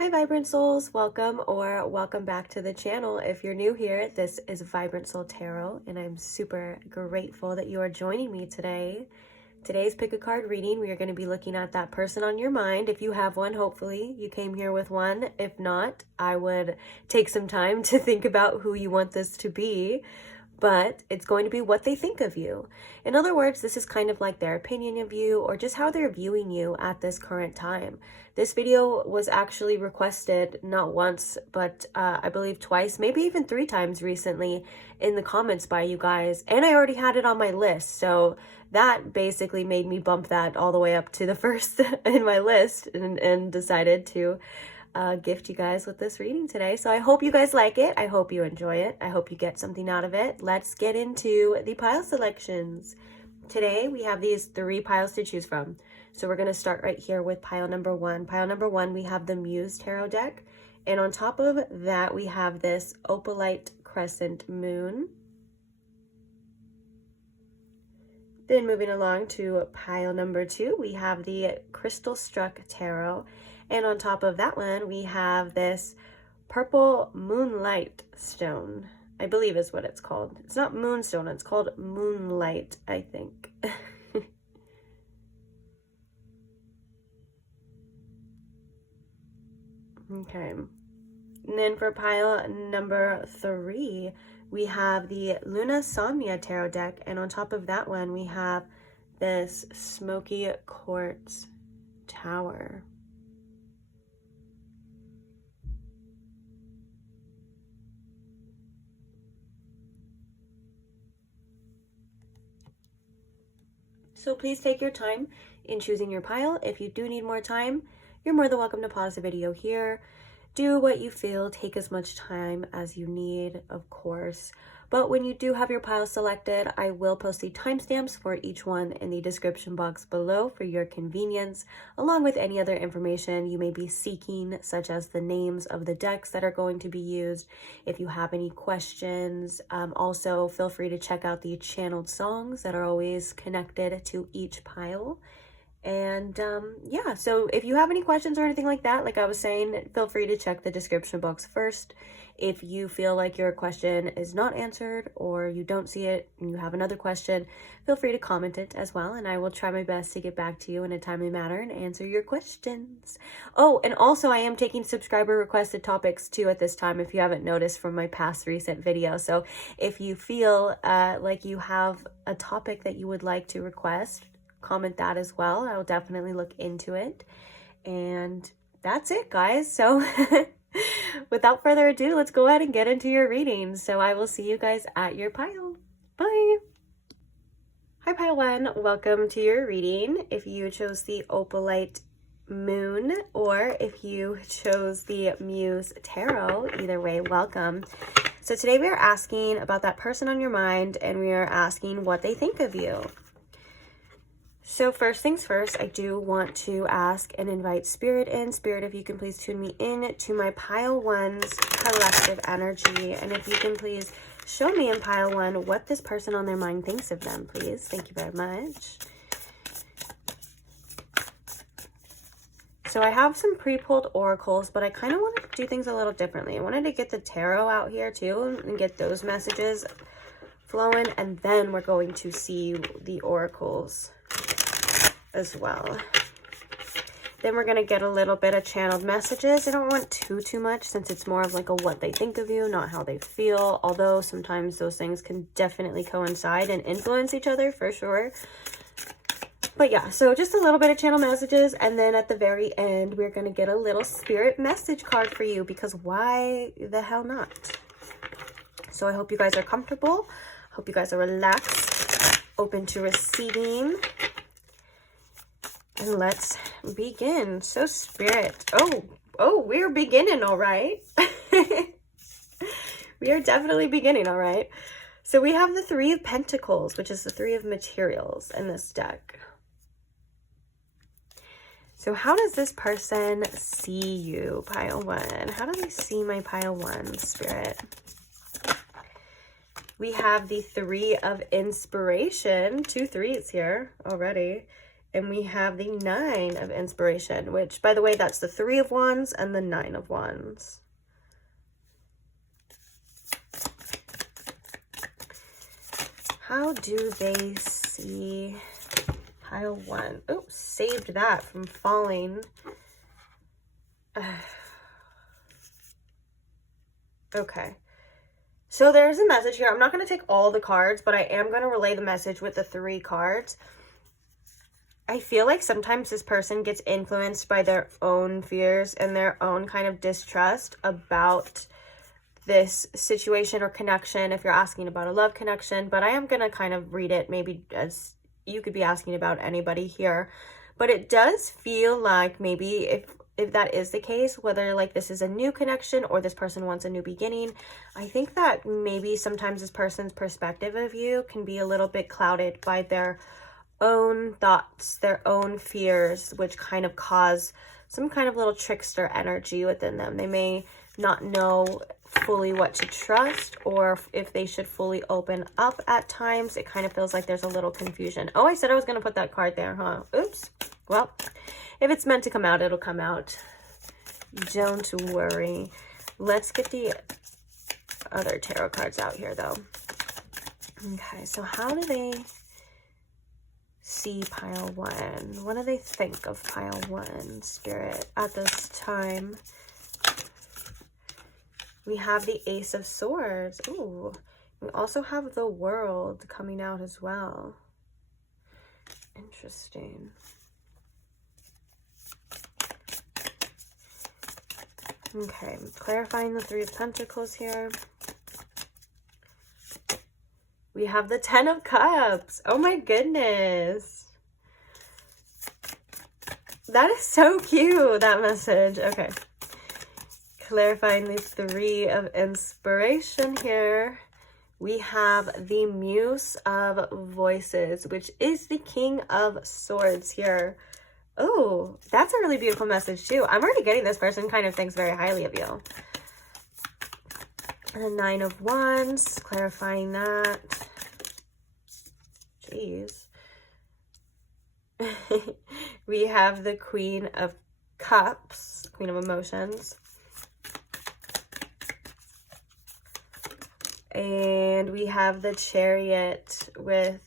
Hi Vibrant Souls, welcome or welcome back to the channel. If you're new here, this is Vibrant Soul Tarot and I'm super grateful that you are joining me today. Today's pick a card reading, we are going to be looking at that person on your mind. If you have one, hopefully you came here with one. If not, I would take some time to think about who you want this to be. But it's going to be what they think of you. In other words, this is kind of like their opinion of you or just how they're viewing you at this current time. This video was actually requested not once, but I believe twice, maybe even 3 times recently in the comments by you guys. And I already had it on my list. So that basically made me bump that all the way up to the first in my list and decided to gift you guys with this reading today. So I hope you guys like it. I hope you enjoy it. I hope you get something out of it. Let's get into the pile selections. Today we have these 3 piles to choose from. So we're going to start right here with pile number 1. Pile number 1, we have the Muse Tarot deck. And on top of that, we have this opalite crescent moon. Then moving along to pile number 2, we have the crystalstruck tarot. And on top of that one, we have this purple moonlight stone, I believe is what it's called. It's not moonstone, it's called moonlight, I think. Okay. And then for pile number 3, we have the lunasomnia tarot deck. And on top of that one, we have this smoky quartz tower. So please take your time in choosing your pile. If you do need more time, you're more than welcome to pause the video here. Do what you feel, take as much time as you need, of course. But when you do have your pile selected, I will post the timestamps for each one in the description box below for your convenience, along with any other information you may be seeking, such as the names of the decks that are going to be used. If you have any questions, also feel free to check out the channeled songs that are always connected to each pile. And yeah, so if you have any questions or anything like that, like I was saying, feel free to check the description box first. If you feel like your question is not answered or you don't see it and you have another question, feel free to comment it as well, and I will try my best to get back to you in a timely manner and answer your questions. Oh, and also I am taking subscriber requested topics too at this time, if you haven't noticed from my past recent video. So if you feel like you have a topic that you would like to request, comment that as well. I will definitely look into it. And that's it, guys. So without further ado, let's go ahead and get into your readings. So I will see you guys at your pile. Bye. Hi, pile 1. Welcome to your reading. If you chose the opalite moon or if you chose the Muse tarot, either way, welcome. So today we are asking about that person on your mind, and we are asking what they think of you. So first things first, I do want to ask and invite Spirit in. Spirit, if you can please tune me in to my pile 1's collective energy. And if you can please show me in pile 1 what this person on their mind thinks of them, please. Thank you very much. So I have some pre-pulled oracles, but I kind of wanted to do things a little differently. I wanted to get the tarot out here too and get those messages flowing. And then we're going to see the oracles as well. Then we're going to get a little bit of channeled messages. I don't want too much, since it's more of like a what they think of you, not how they feel, although sometimes those things can definitely coincide and influence each other for sure. But yeah, so just a little bit of channel messages, and then at the very end we're going to get a little spirit message card for you, because why the hell not? So I hope you guys are comfortable. Hope you guys are relaxed, open to receiving. And let's begin. So Spirit, oh, we're beginning, all right. We are definitely beginning, all right. So we have the 3 of Pentacles, which is the 3 of materials in this deck. So how does this person see you, pile 1? How do they see my pile 1, Spirit? We have the 3 of inspiration, 2 3s here already. And we have the 9 of inspiration, which, by the way, that's the 3 of wands and the 9 of wands. How do they see pile 1? Oh, saved that from falling. Okay. So there's a message here. I'm not going to take all the cards, but I am going to relay the message with the 3 cards. I feel like sometimes this person gets influenced by their own fears and their own kind of distrust about this situation or connection, if you're asking about a love connection. But I am going to kind of read it maybe as you could be asking about anybody here. But it does feel like maybe if that is the case, whether like this is a new connection or this person wants a new beginning, I think that maybe sometimes this person's perspective of you can be a little bit clouded by their own thoughts, their own fears, which kind of cause some kind of little trickster energy within them. They may not know fully what to trust or if they should fully open up at times. It kind of feels like there's a little confusion. Oh, I said I was going to put that card there, huh? Oops. Well, if it's meant to come out, it'll come out. Don't worry. Let's get the other tarot cards out here, though. Okay, so how do they see pile 1? What do they think of pile 1, Spirit, at this time? We have the Ace of Swords. Ooh, we also have the World coming out as well. Interesting. Okay, clarifying the 3 of Pentacles here. We have the 10 of Cups. Oh my goodness. That is so cute, that message. Okay. Clarifying the 3 of inspiration here. We have the Muse of Voices, which is the King of Swords here. Oh, that's a really beautiful message too. I'm already getting this person kind of thinks very highly of you. And the 9 of Wands, clarifying that. Jeez. We have the Queen of Cups, Queen of Emotions. And we have the Chariot with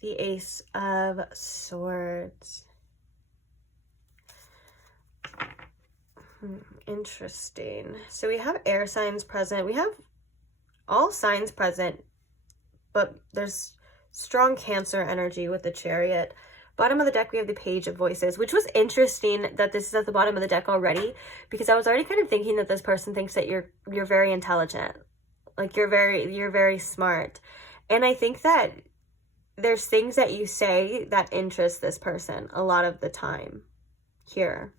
the Ace of Swords. Interesting. So we have air signs present. We have all signs present, but there's strong Cancer energy with the Chariot. Bottom of the deck, we have the Page of Voices, which was interesting that this is at the bottom of the deck already, because I was already kind of thinking that this person thinks that you're very intelligent. Like you're very smart. And I think that there's things that you say that interest this person a lot of the time here.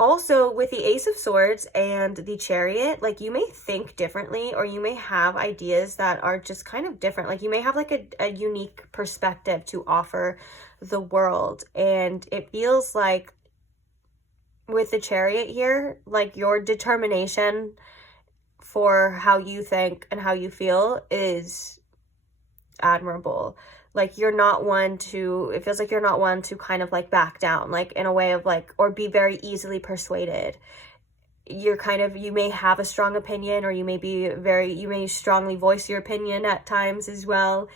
Also, with the Ace of Swords and the Chariot, like you may think differently, or you may have ideas that are just kind of different. Like you may have like a unique perspective to offer the world. And it feels like with the Chariot here, like your determination for how you think and how you feel is admirable. Like you're not one to, it feels like you're not one to kind of like back down, like in a way of like, or be very easily persuaded. You're kind of, you may have a strong opinion, or you may be you may strongly voice your opinion at times as well.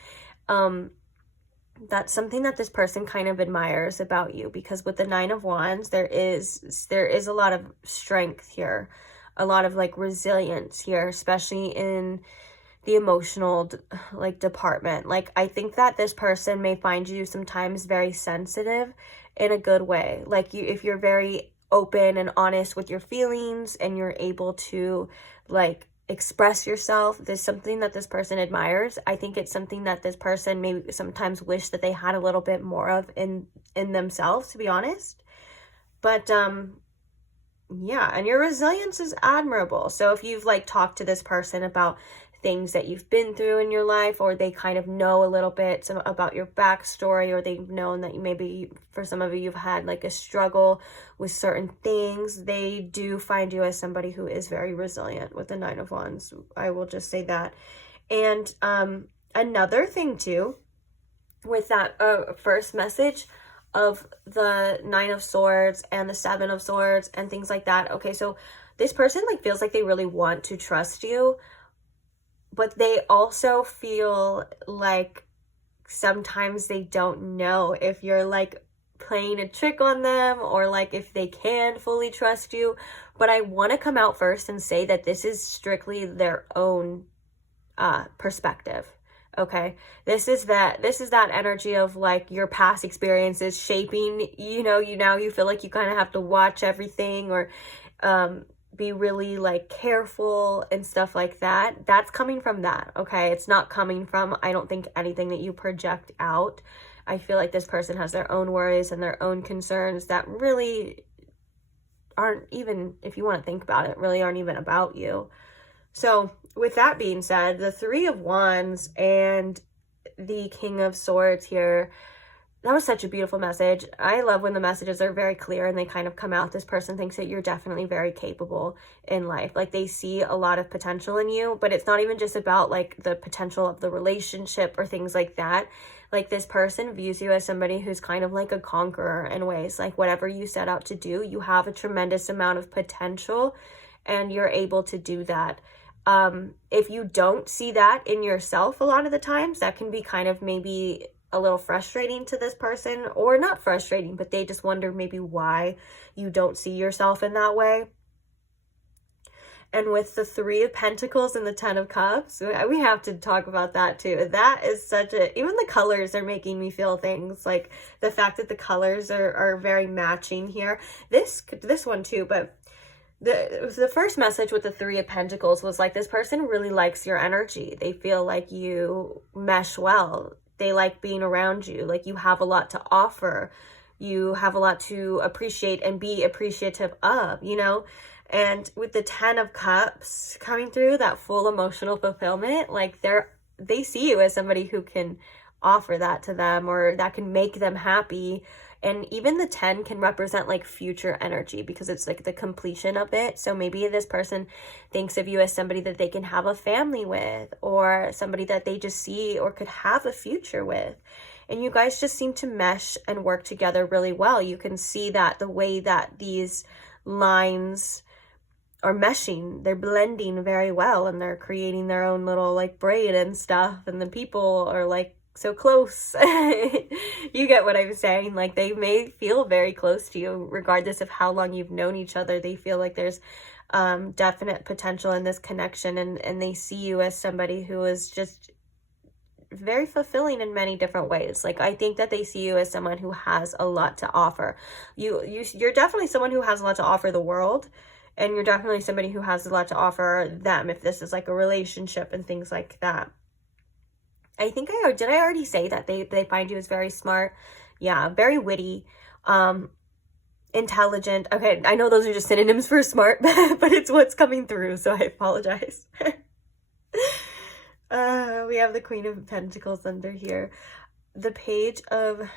That's something that this person kind of admires about you, because with the 9 of Wands, there is a lot of strength here, a lot of like resilience here, especially in the emotional like department. Like I think that this person may find you sometimes very sensitive in a good way. Like if you're very open and honest with your feelings and you're able to like express yourself, there's something that this person admires. I think it's something that this person may sometimes wish that they had a little bit more of in themselves, to be honest. But yeah, and your resilience is admirable. So if you've like talked to this person about things that you've been through in your life, or they kind of know a little bit about your backstory, or they've known that maybe for some of you you've had like a struggle with certain things, they do find you as somebody who is very resilient with the 9 of Wands. I will just say that. And another thing too with that first message of the 9 of Swords and the 7 of Swords and things like that. Okay, so this person like feels like they really want to trust you, but they also feel like sometimes they don't know if you're like playing a trick on them or like if they can fully trust you. But I want to come out first and say that this is strictly their own perspective. Okay, this is that energy of like your past experiences shaping, you know, you feel like you kind of have to watch everything or be really like careful and stuff like that. That's coming from that. Okay, it's not coming from, I don't think, anything that you project out. I feel like this person has their own worries and their own concerns that really aren't even, if you want to think about it, really aren't even about you. So with that being said, the 3 of Wands and the King of Swords here, that was such a beautiful message. I love when the messages are very clear and they kind of come out. This person thinks that you're definitely very capable in life. Like they see a lot of potential in you, but it's not even just about like the potential of the relationship or things like that. Like this person views you as somebody who's kind of like a conqueror in ways. Like whatever you set out to do, you have a tremendous amount of potential and you're able to do that. If you don't see that in yourself a lot of the times, that can be kind of maybe a little frustrating to this person, or not frustrating, but they just wonder maybe why you don't see yourself in that way. And with the 3 of Pentacles and the 10 of Cups, we have to talk about that too. That is such a, even the colors are making me feel things, like the fact that the colors are very matching here. This one too, but the first message with the 3 of Pentacles was like this person really likes your energy. They feel like you mesh well. They like being around you. Like you have a lot to offer. You have a lot to appreciate and be appreciative of, you know? And with the 10 of Cups coming through, that full emotional fulfillment, like they see you as somebody who can offer that to them or that can make them happy. And even the 10 can represent like future energy because it's like the completion of it. So maybe this person thinks of you as somebody that they can have a family with, or somebody that they just see or could have a future with. And you guys just seem to mesh and work together really well. You can see that the way that these lines are meshing, they're blending very well and they're creating their own little like braid and stuff. And the people are like so close. You get what I'm saying? Like they may feel very close to you regardless of how long you've known each other. They feel like there's definite potential in this connection, and they see you as somebody who is just very fulfilling in many different ways. Like I think that they see you as someone who has a lot to offer. You're definitely someone who has a lot to offer the world, and you're definitely somebody who has a lot to offer them if this is like a relationship and things like that. I think did I already say that they find you as very smart? Yeah, very witty, intelligent. Okay, I know those are just synonyms for smart, but it's what's coming through, so I apologize. We have the Queen of Pentacles under here. The Page of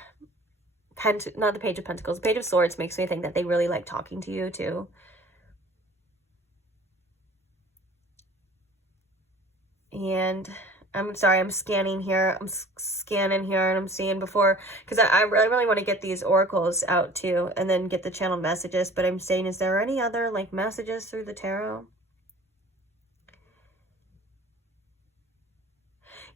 not the Page of Pentacles, the Page of Swords makes me think that they really like talking to you too. And I'm sorry, I'm scanning here. I'm scanning here and I'm seeing before, because I really want to get these oracles out too and then get the channeled messages. But I'm saying, is there any other like messages through the tarot?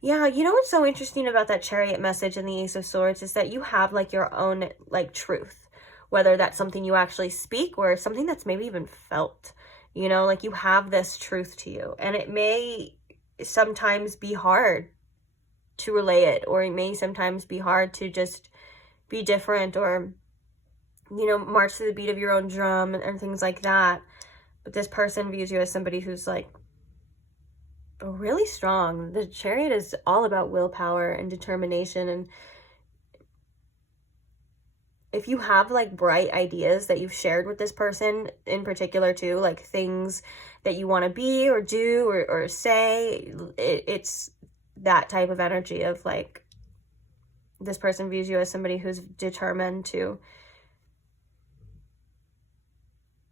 Yeah, you know what's so interesting about that Chariot message and the Ace of Swords is that you have like your own like truth, whether that's something you actually speak or something that's maybe even felt, you know, like you have this truth to you, and it may sometimes be hard to relay it, or it may sometimes be hard to just be different, or, you know, march to the beat of your own drum and things like that. But this person views you as somebody who's like really strong. The Chariot is all about willpower and determination, and if you have like bright ideas that you've shared with this person in particular too, like things that you want to be or do or say, it's that type of energy of like this person views you as somebody who's determined to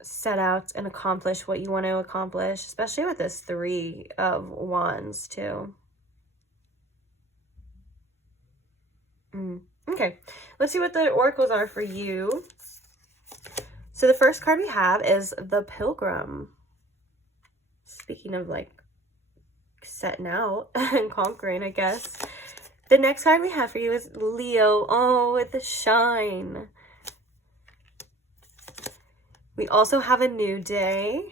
set out and accomplish what you want to accomplish, especially with this 3 of Wands too. Okay, let's see what the oracles are for you. So the first card we have is the Pilgrim. Speaking of like setting out and conquering, I guess. The next card we have for you is Leo. Oh, with the shine. We also have a new day.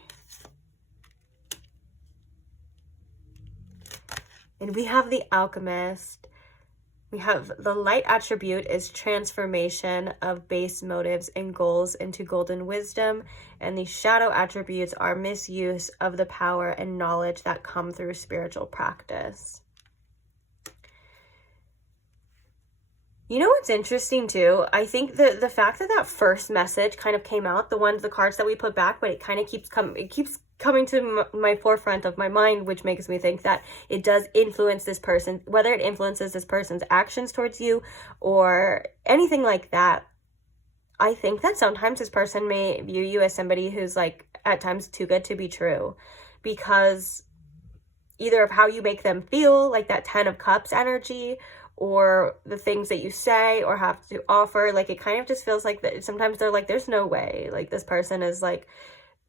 And we have the Alchemist. We have the light attribute is transformation of base motives and goals into golden wisdom. And the shadow attributes are misuse of the power and knowledge that come through spiritual practice. You know what's interesting too? I think the fact that that first message kind of came out, the cards that we put back, but it kind of keeps coming to my forefront of my mind, which makes me think that it does influence this person, whether it influences this person's actions towards you or anything like that. I think that sometimes this person may view you as somebody who's like at times too good to be true, because either of how you make them feel, like that 10 of Cups energy, or the things that you say or have to offer. Like, it kind of just feels like that sometimes they're like, there's no way, like, this person is like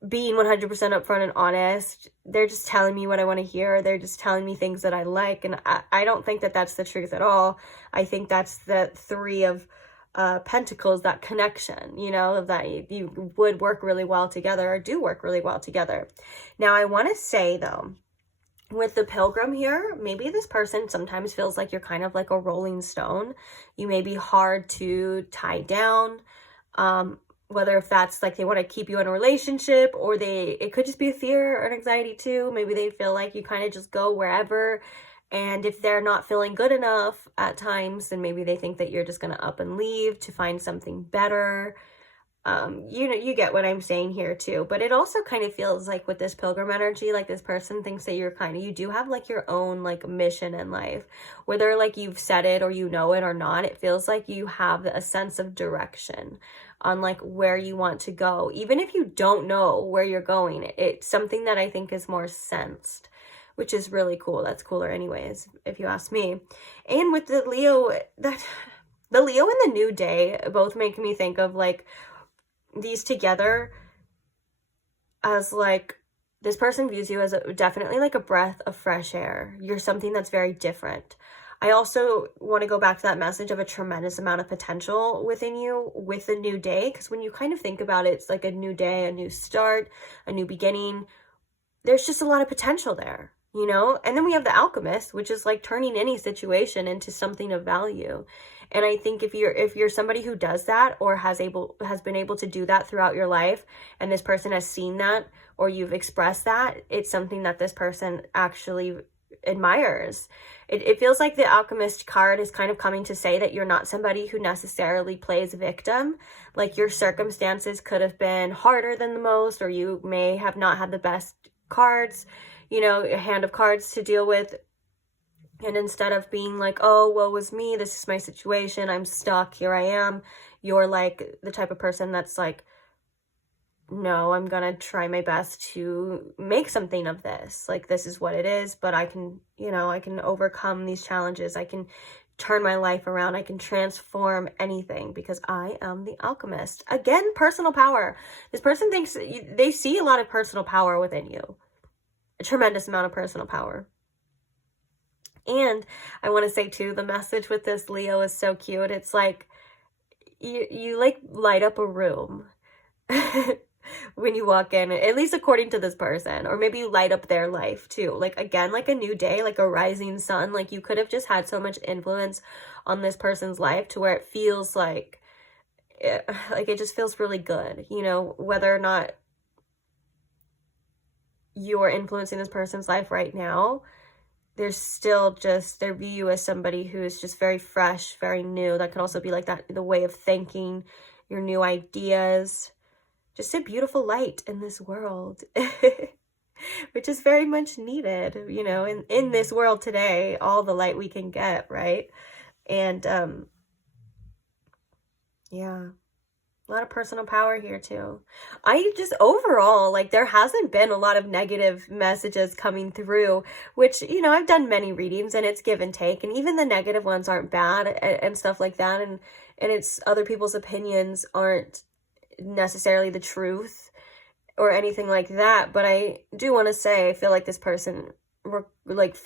being 100% upfront and honest. They're just telling me what I want to hear. They're just telling me things that I like. And I don't think that that's the truth at all. I think that's the 3 of Pentacles, that connection, you know, that you would work really well together or do work really well together. Now, I want to say though, with the Pilgrim here, maybe this person sometimes feels like you're kind of like a rolling stone. You may be hard to tie down, whether if that's like they want to keep you in a relationship, or it could just be a fear or an anxiety too. Maybe they feel like you kind of just go wherever, and if they're not feeling good enough at times, then maybe they think that you're just going to up and leave to find something better. You know, you get what I'm saying here too. But it also kind of feels like with this Pilgrim energy, like this person thinks that you do have like your own like mission in life, whether like you've said it or you know it or not. It feels like you have a sense of direction on like where you want to go, even if you don't know where you're going. It's something that I think is more sensed, which is really cool. That's cooler anyways, if you ask me. And with the Leo, the Leo and the New Day both make me think of like these together as like, this person views you as definitely like a breath of fresh air. You're something that's very different. I also want to go back to that message of a tremendous amount of potential within you with the New Day, because when you kind of think about it, it's like a new day, a new start, a new beginning. There's just a lot of potential there, you know? And then we have the Alchemist, which is like turning any situation into something of value. And I think if you're somebody who does that, or has been able to do that throughout your life, and this person has seen that, or you've expressed that, it's something that this person actually admires. It feels like the Alchemist card is kind of coming to say that you're not somebody who necessarily plays victim. Like, your circumstances could have been harder than the most, or you may have not had the best cards, you know, a hand of cards to deal with. And instead of being like, oh, woe is me, this is my situation, I'm stuck, here I am, you're like the type of person that's like, no, I'm gonna try my best to make something of this. Like, this is what it is, but I can, you know, I can overcome these challenges. I can turn my life around. I can transform anything because I am the Alchemist. Again, personal power. This person thinks they see a lot of personal power within you. A tremendous amount of personal power. And I want to say too, the message with this Leo is so cute. It's like you like light up a room when you walk in, at least according to this person, or maybe you light up their life too. Like, again, like a new day, like a rising sun. Like, you could have just had so much influence on this person's life to where it feels like it just feels really good, you know, whether or not you're influencing this person's life right now. There's still just their view as somebody who is just very fresh, very new. That could also be like that, the way of thinking, your new ideas, just a beautiful light in this world, which is very much needed, you know, in this world today, all the light we can get, right? And yeah, A lot of personal power here too. I just overall, like, there hasn't been a lot of negative messages coming through, which, you know, I've done many readings and it's give and take, and even the negative ones aren't bad and stuff like that, and it's other people's opinions aren't necessarily the truth or anything like that. But I do want to say, I feel like this person like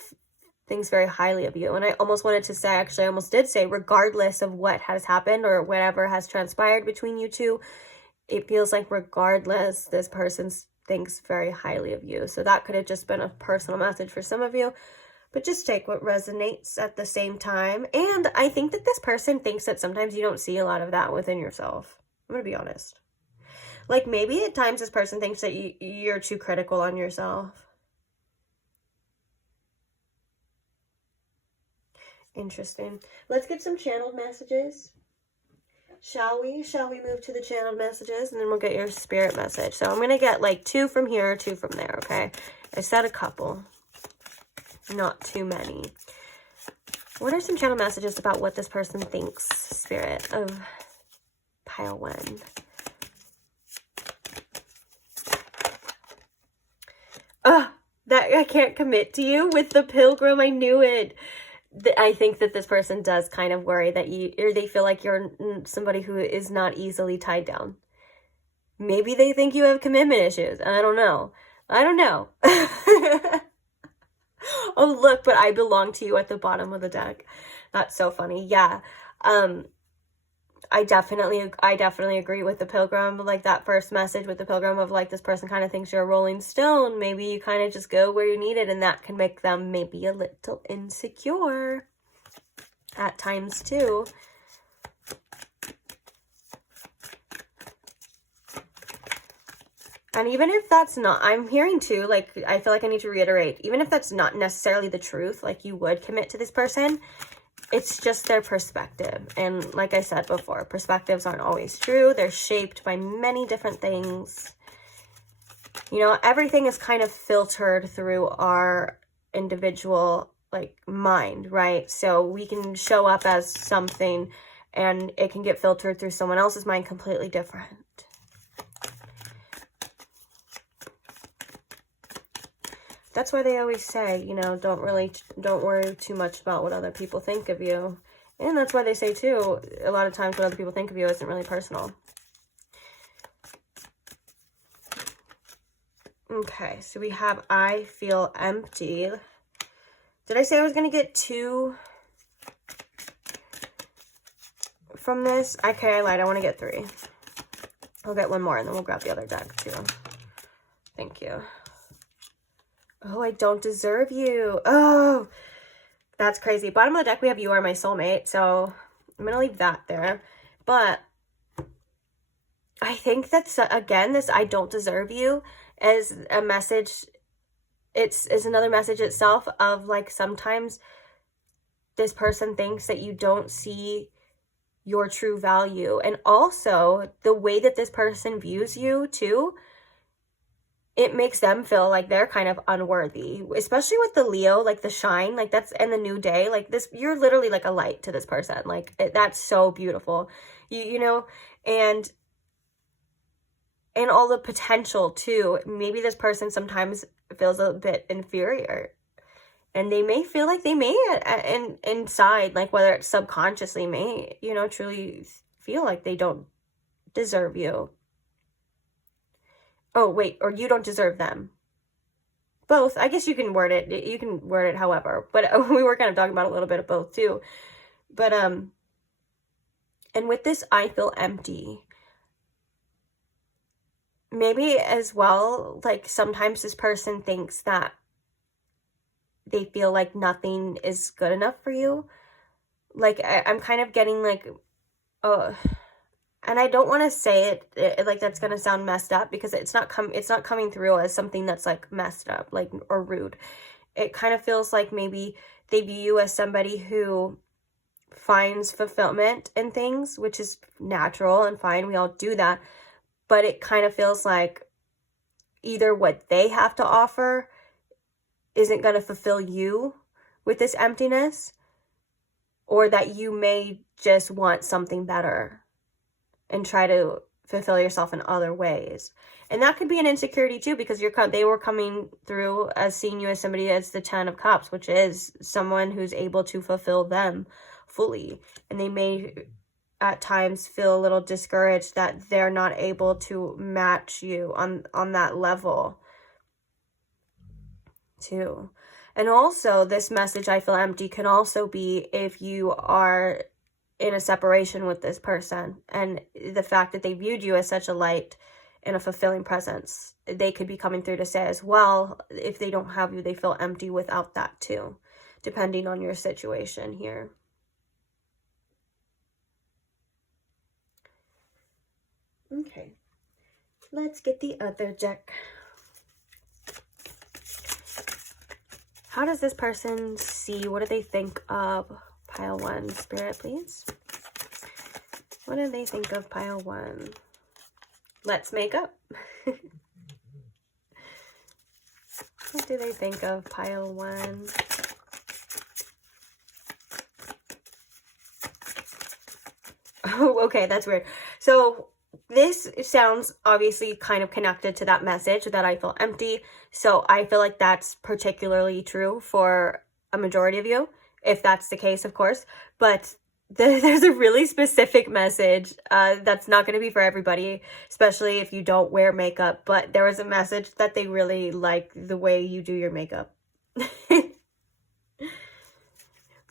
thinks very highly of you, and I almost wanted to say, actually I almost did say, regardless of what has happened or whatever has transpired between you two, it feels like regardless, this person thinks very highly of you. So that could have just been a personal message for some of you, but just take what resonates at the same time. And I think that this person thinks that sometimes you don't see a lot of that within yourself. I'm gonna be honest. Like, maybe at times this person thinks that you're too critical on yourself. Interesting. Let's get some channeled messages. Shall we? Shall we move to the channeled messages? And then we'll get your spirit message. So I'm going to get like 2 from here, 2 from there, okay? I said a couple. Not too many. What are some channeled messages about what this person thinks, Spirit, of pile 1? That I can't commit to you with the Pilgrim. I knew it. I think that this person does kind of worry that or they feel like you're somebody who is not easily tied down. Maybe they think you have commitment issues. I don't know. Oh, look, but I belong to you at the bottom of the deck. That's so funny. Yeah. I definitely agree with the Pilgrim. Like, that first message with the Pilgrim of, like, this person kind of thinks you're a rolling stone. Maybe you kind of just go where you need it, and that can make them maybe a little insecure at times too. And even if that's not, I'm hearing too, like, I feel like I need to reiterate, even if that's not necessarily the truth, like, you would commit to this person, it's just their perspective. And like I said before, perspectives aren't always true. They're shaped by many different things. You know, everything is kind of filtered through our individual, like, mind, right? So we can show up as something and it can get filtered through someone else's mind completely different. That's why they always say, you know, don't worry too much about what other people think of you. And that's why they say, too, a lot of times what other people think of you isn't really personal. Okay, so we have I feel empty. Did I say I was going to get 2 from this? Okay, I lied. I want to get 3. I'll get 1 more and then we'll grab the other deck, too. Thank you. Oh, I don't deserve you. Oh, that's crazy. Bottom of the deck, we have you are my soulmate. So I'm going to leave that there. But I think that's, again, this I don't deserve you is a message. It's another message itself of, like, sometimes this person thinks that you don't see your true value. And also the way that this person views you too, it makes them feel like they're kind of unworthy, especially with the Leo, like the shine, like that's, and the new day, like this, you're literally like a light to this person. Like that's so beautiful, you know, and all the potential too. Maybe this person sometimes feels a bit inferior and they may feel like they may inside, like whether it's subconsciously may, you know, truly feel like they don't deserve you. Oh, wait, or you don't deserve them. Both. I guess you can word it however, but we were kind of talking about a little bit of both too. But, and with this, I feel empty. Maybe as well, like sometimes this person thinks that they feel like nothing is good enough for you. Like, I'm kind of getting like, and I don't want to say it like that's going to sound messed up because it's not coming through as something that's like messed up, like, or rude. It kind of feels like maybe they view you as somebody who finds fulfillment in things, which is natural and fine. We all do that. But it kind of feels like either what they have to offer isn't going to fulfill you with this emptiness, or that you may just want something better and try to fulfill yourself in other ways. And that could be an insecurity too, because they were coming through as seeing you as somebody as the 10 of Cups, which is someone who's able to fulfill them fully. And they may at times feel a little discouraged that they're not able to match you on that level too. And also, this message, I feel empty, can also be if you are in a separation with this person, and the fact that they viewed you as such a light and a fulfilling presence, they could be coming through to say as well, if they don't have you, they feel empty without that too, depending on your situation here. Okay, let's get the other deck. How does this person see? What do they think of pile 1? Spirit, please. What do they think of pile 1? Let's make up. What do they think of pile 1? Oh, okay, that's weird. So this sounds obviously kind of connected to that message that I feel empty. So I feel like that's particularly true for a majority of you, if that's the case, of course. But there's a really specific message that's not going to be for everybody, especially if you don't wear makeup. But there was a message that they really like the way you do your makeup.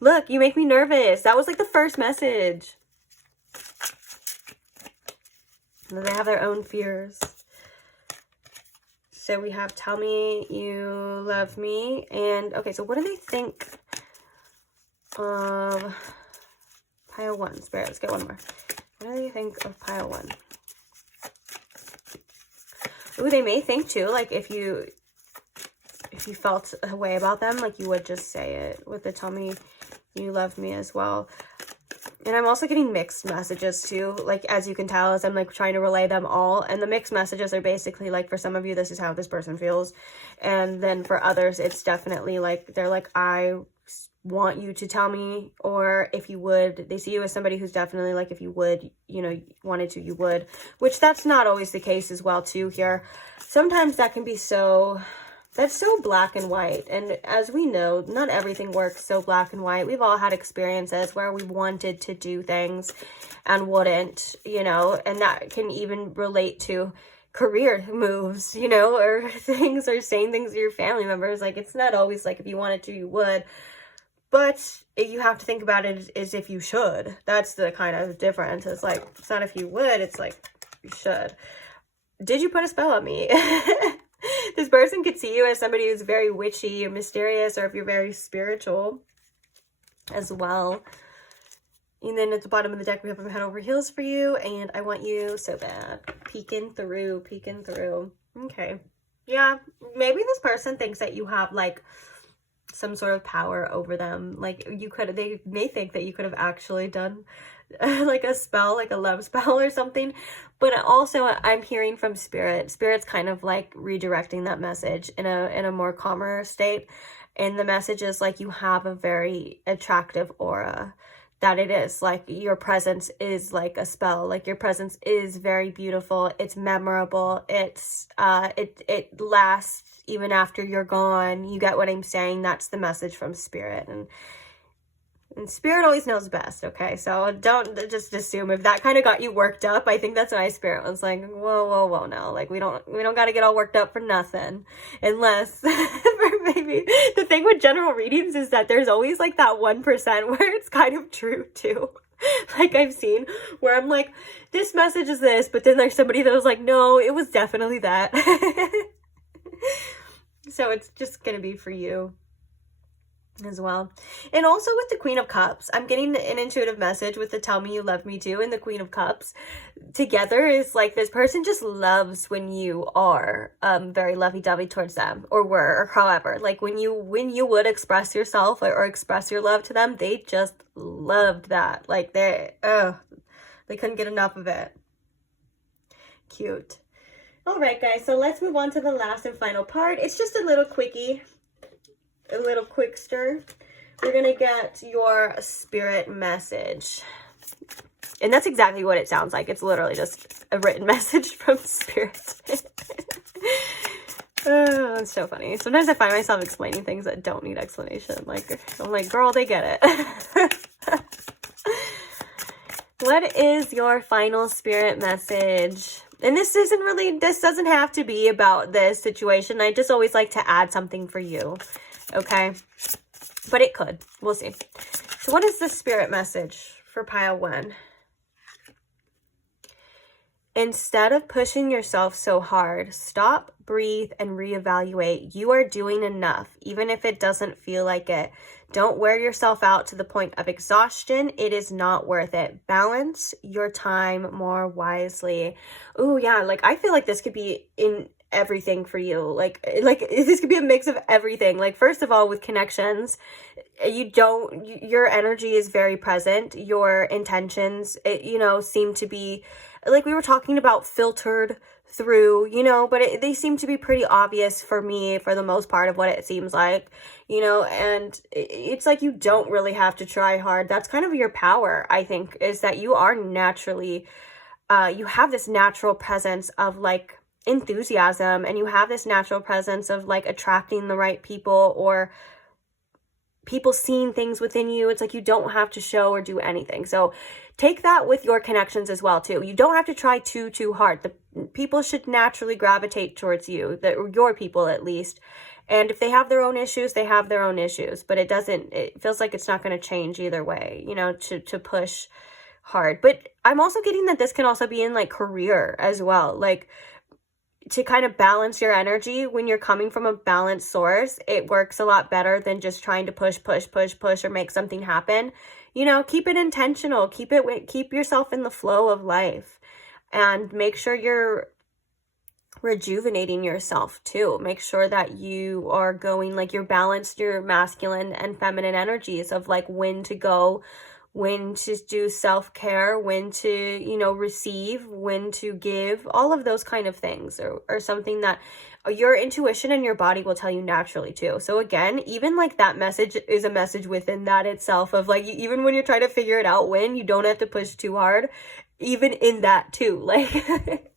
Look, you make me nervous. That was like the first message. They have their own fears. So we have tell me you love me. And okay, so what do they think of pile 1? Spirit, let's get one more. What do they think of pile 1? Ooh, they may think too, like if you felt a way about them, like you would just say it with the tell me you love me as well. And I'm also getting mixed messages too, like as you can tell, as I'm like trying to relay them all. And the mixed messages are basically like, for some of you, this is how this person feels. And then for others, it's definitely like, they're like, I want you to tell me, or if you would, they see you as somebody who's definitely like, if you would, you know, wanted to, you would, which that's not always the case as well too here. Sometimes that can be so... That's so black and white. And as we know, not everything works so black and white. We've all had experiences where we wanted to do things and wouldn't, you know, and that can even relate to career moves, you know, or things, or saying things to your family members. Like, it's not always like if you wanted to, you would. But you have to think about it as if you should. That's the kind of difference. It's like, it's not if you would, it's like you should. Did you put a spell on me? This person could see you as somebody who's very witchy or mysterious, or if you're very spiritual as well. And then at the bottom of the deck, we have a head over heels for you, and I want you so bad. Peeking through. Okay. Yeah, maybe this person thinks that you have like some sort of power over them. Like they may think that you could have actually done like a spell, like a love spell or something. But also I'm hearing from Spirit's kind of like redirecting that message in a more calmer state. And the message is like, you have a very attractive aura, that it is like your presence is like a spell. Like your presence is very beautiful. It's memorable. It's it lasts even after you're gone. You get what I'm saying? That's the message from Spirit. And Spirit always knows best, okay? So don't just assume if that kind of got you worked up. I think that's why Spirit was like, whoa, no. Like, we don't got to get all worked up for nothing. Unless, maybe, the thing with general readings is that there's always, like, that 1% where it's kind of true, too. Like, I've seen where I'm like, this message is this, but then there's somebody that was like, no, it was definitely that. So it's just going to be for you as well. And also with the Queen of Cups, I'm getting an intuitive message with the tell me you love me too, and the Queen of Cups together is like, this person just loves when you are very lovey-dovey towards them, or were, or however, like when you would express yourself or express your love to them, they just loved that. Like they couldn't get enough of it. Cute. All right, guys, so let's move on to the last and final part. It's just a little quickie. A little quick stir. We're gonna get your spirit message. And that's exactly what it sounds like. It's literally just a written message from Spirit. Oh, it's so funny. Sometimes I find myself explaining things that don't need explanation. Like, I'm like, girl, they get it. What is your final Spirit message? And this doesn't have to be about this situation. I just always like to add something for you. Okay? But it could. We'll see. So what is the Spirit message for pile 1? Instead of pushing yourself so hard, stop, breathe, and reevaluate. You are doing enough, even if it doesn't feel like it. Don't wear yourself out to the point of exhaustion. It is not worth it. Balance your time more wisely. Oh yeah, like I feel like this could be in everything for you. Like this could be a mix of everything. Like, first of all, with connections, your energy is very present. Your intentions, seem to be, like we were talking about, filtered through, but they seem to be pretty obvious for me for the most part of what it seems like, and it's like you don't really have to try hard. That's kind of your power, I think, is that you are naturally, you have this natural presence of like enthusiasm, and you have this natural presence of like attracting the right people, or people seeing things within you. It's like you don't have to show or do anything. So take that with your connections as well too. You don't have to try too hard. The people should naturally gravitate towards you, your people at least. And if they have their own issues, they have their own issues. But it feels like it's not going to change either way, to push hard. But I'm also getting that this can also be in like career as well. Like, to kind of balance your energy when you're coming from a balanced source, it works a lot better than just trying to push or make something happen. Keep it intentional, keep yourself in the flow of life, and make sure you're rejuvenating yourself too. Make sure that you are going, like, you're balanced your masculine and feminine energies of like when to go, when to do self-care, when to, receive, when to give, all of those kind of things are something that your intuition and your body will tell you naturally too. So again, even like that message is a message within that itself of like, even when you're trying to figure it out, when you don't have to push too hard, even in that too, like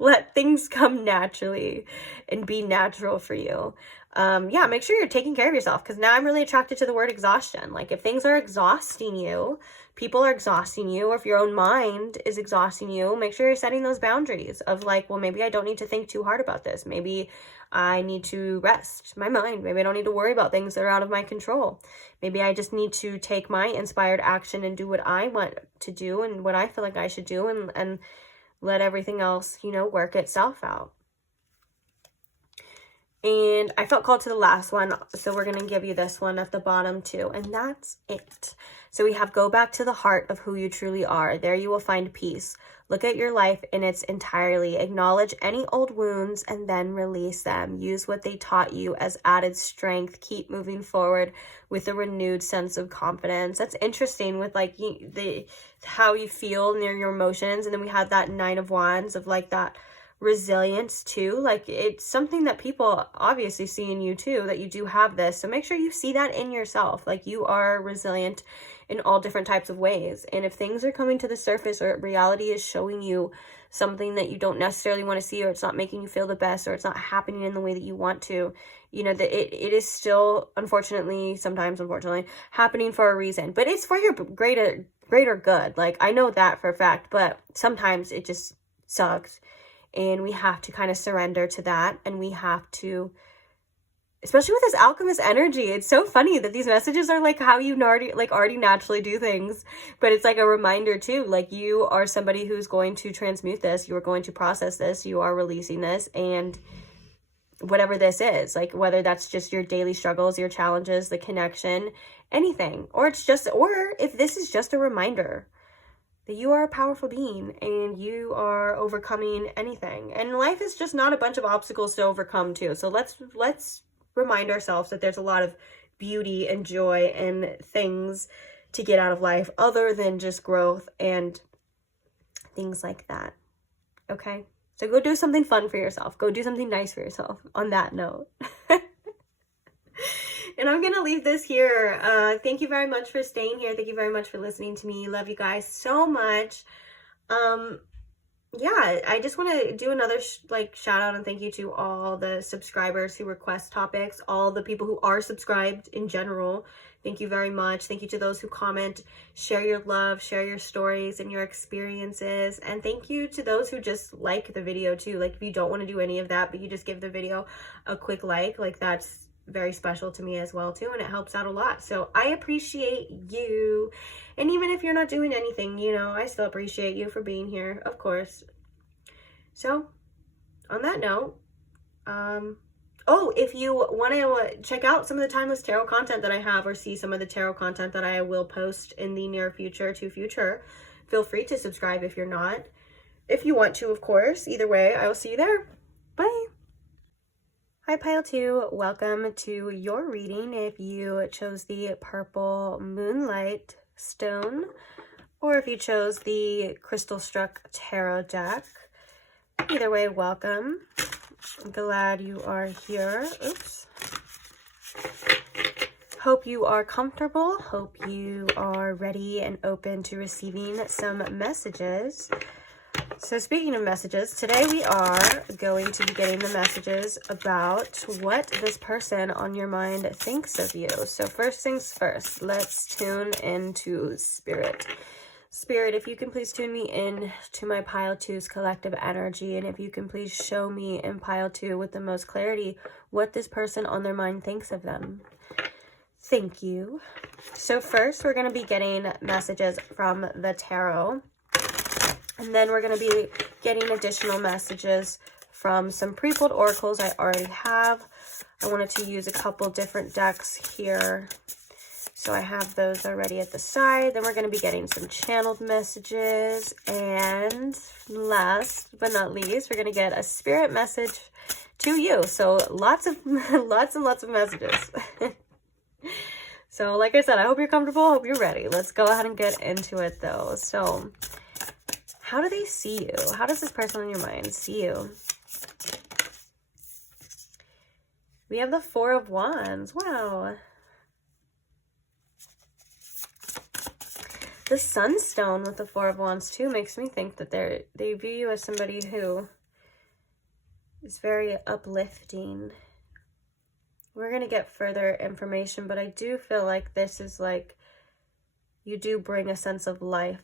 let things come naturally and be natural for you. Make sure you're taking care of yourself, because now I'm really attracted to the word exhaustion. Like, if things are exhausting you, people are exhausting you, or if your own mind is exhausting you, make sure you're setting those boundaries of like, well, maybe I don't need to think too hard about this. Maybe I need to rest my mind. Maybe I don't need to worry about things that are out of my control. Maybe I just need to take my inspired action and do what I want to do and what I feel like I should do, and let everything else, work itself out. And I felt called to the last one, so we're going to give you this one at the bottom too. And that's it. So we have, go back to the heart of who you truly are. There you will find peace. Look at your life in its entirety. Acknowledge any old wounds and then release them. Use what they taught you as added strength. Keep moving forward with a renewed sense of confidence. That's interesting with like how you feel near your emotions. And then we have that 9 of Wands of like that resilience too. Like, it's something that people obviously see in you too, that you do have this. So make sure you see that in yourself. Like, you are resilient in all different types of ways. And if things are coming to the surface, or reality is showing you something that you don't necessarily want to see, or it's not making you feel the best, or it's not happening in the way that you want to, that it is still sometimes unfortunately happening for a reason. But it's for your greater good. Like, I know that for a fact, but sometimes it just sucks. And we have to kind of surrender to that. And we have to, especially with this alchemist energy, it's so funny that these messages are like how you already naturally do things. But it's like a reminder too, like, you are somebody who's going to transmute this. You are going to process this. You are releasing this. And whatever this is, like, whether that's just your daily struggles, your challenges, the connection, anything, or if this is just a reminder that you are a powerful being and you are overcoming anything. And life is just not a bunch of obstacles to overcome too. So let's remind ourselves that there's a lot of beauty and joy and things to get out of life other than just growth and things like that. Okay? So go do something fun for yourself. Go do something nice for yourself on that note. And I'm gonna leave this here. Thank you very much for staying here. Thank you very much for listening to me. Love you guys so much. Yeah, I just want to do another shout out and thank you to all the subscribers who request topics, all the people who are subscribed in general. Thank you very much. Thank you to those who comment, share your love, share your stories and your experiences. And thank you to those who just like the video too. Like if you don't want to do any of that, but you just give the video a quick like that's very special to me as well too, and it helps out a lot. So I appreciate you. And even if you're not doing anything, you know, I still appreciate you for being here, of course. So on that note, oh, if you want to check out some of the timeless tarot content that I have, or see some of the tarot content that I will post in the near future to future, feel free to subscribe if you're not. If you want to, of course. Either way, I will see you there. Bye. Hi Pile 2, welcome to your reading if you chose the purple moonlight stone, or if you chose the crystalstruck tarot deck. Either way, welcome. I'm glad you are here. Oops. Hope you are comfortable. Hope you are ready and open to receiving some messages. So speaking of messages, today we are going to be getting the messages about what this person on your mind thinks of you. So first things first, let's tune into Spirit. Spirit, if you can please tune me in to my Pile 2's collective energy, and if you can please show me in Pile 2 with the most clarity what this person on their mind thinks of them. Thank you. So first, we're going to be getting messages from the tarot. And then we're going to be getting additional messages from some pre-pulled oracles I already have. I wanted to use a couple different decks here, so I have those already at the side. Then we're going to be getting some channeled messages. And last but not least, we're going to get a spirit message to you. So lots and lots of messages. So like I said, I hope you're comfortable. I hope you're ready. Let's go ahead and get into it though. So how do they see you? How does this person on your mind see you? We have the Four of Wands. Wow. The Sunstone with the Four of Wands too makes me think that they view you as somebody who is very uplifting. We're going to get further information, but I do feel like this is like you do bring a sense of life.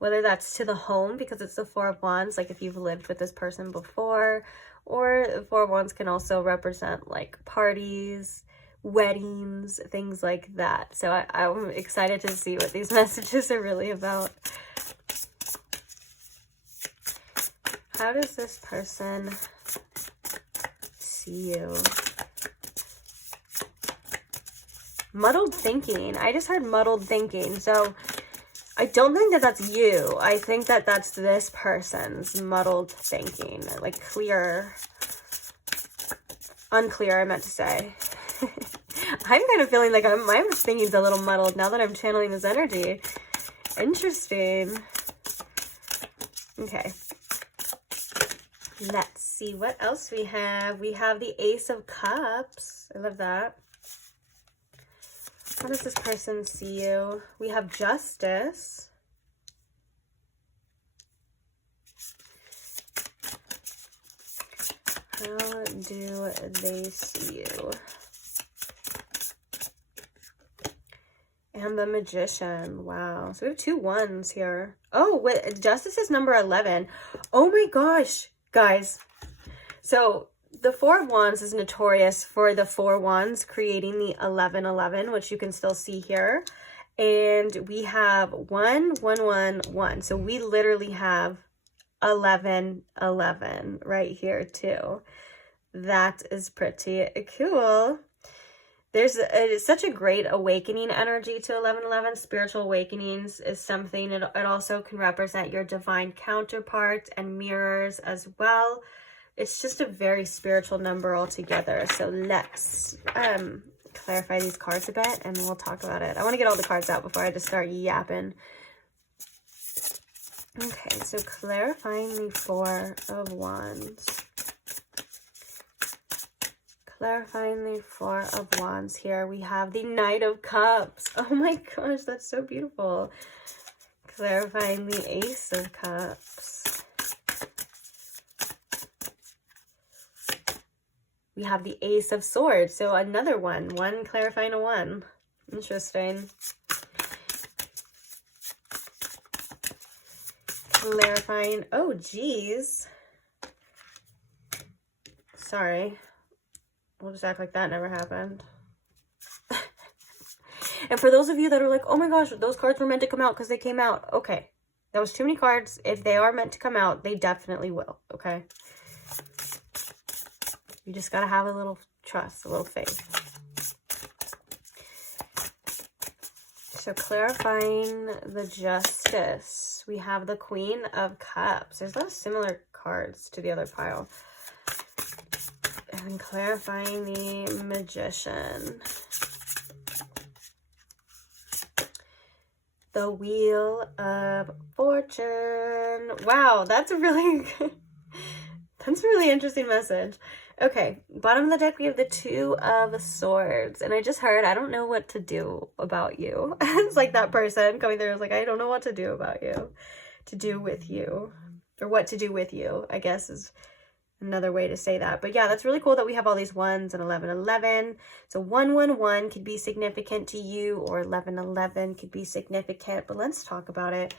Whether that's to the home, because it's the Four of Wands, like if you've lived with this person before, or the Four of Wands can also represent like parties, weddings, things like that. So I'm excited to see what these messages are really about. How does this person see you? Muddled thinking. I just heard muddled thinking. So I don't think that that's you. I think that that's this person's muddled thinking. Like unclear, I meant to say. I'm kind of feeling like my thinking's a little muddled now that I'm channeling this energy. Interesting. Okay. Let's see what else we have. We have the Ace of Cups. I love that. How does this person see you? We have Justice. How do they see you? And the Magician. Wow. So we have 2 1s here. Oh, wait. Justice is number 11. Oh my gosh, guys. So the Four of Wands is notorious for the 4 Wands creating the 1111, which you can still see here. And we have 1 1 1 1. So we literally have 11 11 right here too. That is pretty cool. There's such a great awakening energy to 1111. Spiritual awakenings is something. It also can represent your divine counterparts and mirrors as well. It's just a very spiritual number altogether. So let's clarify these cards a bit and we'll talk about it. I want to get all the cards out before I just start yapping. Okay, so clarifying the Four of Wands. clarifying the Four of Wands here. We have the Knight of Cups. Oh my gosh, that's so beautiful. Clarifying the Ace of Cups. We have the Ace of Swords. So another one. One clarifying a one. Interesting. Clarifying. Oh, geez. Sorry. We'll just act like that never happened. And for those of you that are like, oh my gosh, those cards were meant to come out because they came out. Okay. That was too many cards. If they are meant to come out, they definitely will. Okay. You just got to have a little trust, a little faith. So clarifying the Justice. We have the Queen of Cups. There's a lot of similar cards to the other pile. And clarifying the Magician. The Wheel of Fortune. Wow, that's a really interesting message. Okay, bottom of the deck, we have the Two of Swords. And I just heard, I don't know what to do about you. It's like that person coming there is like, I don't know what to do about you. To do with you. Or what to do with you, I guess is another way to say that. But yeah, that's really cool that we have all these ones and 1111. So 111 could be significant to you, or 1111 could be significant. But let's talk about it.